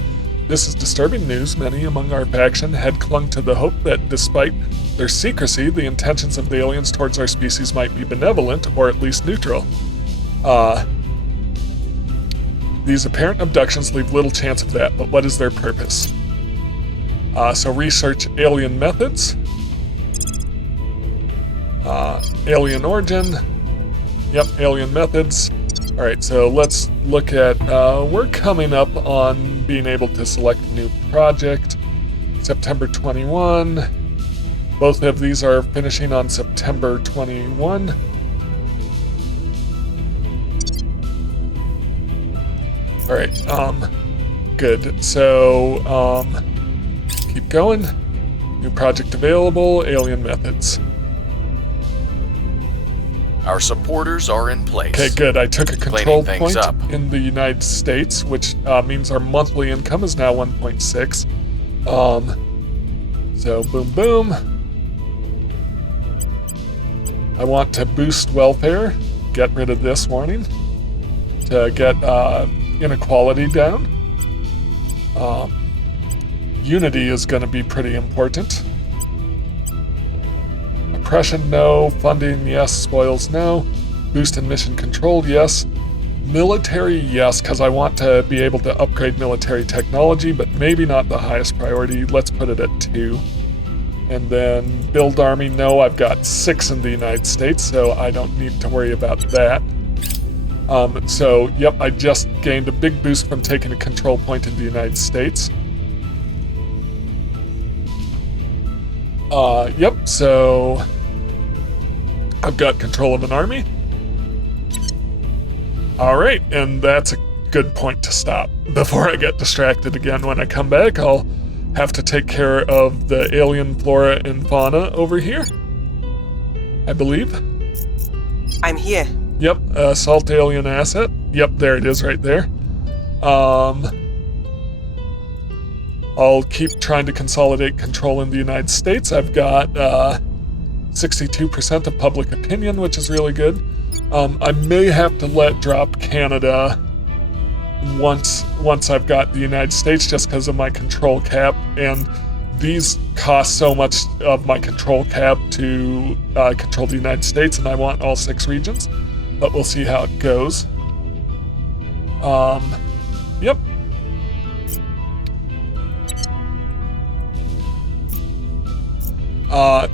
This is disturbing news. Many among our faction had clung to the hope that despite their secrecy, the intentions of the aliens towards our species might be benevolent or at least neutral. These apparent abductions leave little chance of that, but what is their purpose? So research alien methods. Alien origin. Yep, alien methods. Alright, so let's look at, we're coming up on being able to select a new project. September 21. Both of these are finishing on September 21. Alright, good. So, keep going. New project available, alien methods. Our supporters are in place. Okay, good. I took a control point up in the United States, which means our monthly income is now 1.6. So boom, boom. I want to boost welfare. Get rid of this warning to get inequality down. Unity is going to be pretty important. Oppression, no. Funding, yes. Spoils, no. Boost in mission control, yes. Military, yes, because I want to be able to upgrade military technology, but maybe not the highest priority. Let's put it at 2. And then build army, no, I've got 6 in the United States, so I don't need to worry about that. So, yep, I just gained a big boost from taking a control point in the United States. Yep, so I've got control of an army. Alright, and that's a good point to stop. Before I get distracted again when I come back, I'll have to take care of the alien flora and fauna over here, I believe. I'm here. Yep, assault alien asset. Yep, there it is right there. I'll keep trying to consolidate control in the United States. I've got 62% of public opinion, which is really good. I may have to let drop Canada once I've got the United States, just because of my control cap, and these cost so much of my control cap to control the United States, and I want all 6 regions, but we'll see how it goes. Yep.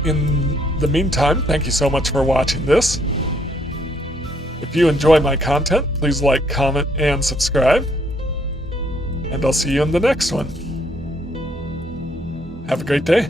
In the meantime, thank you so much for watching this. If you enjoy my content, please like, comment, and subscribe. And I'll see you in the next one. Have a great day.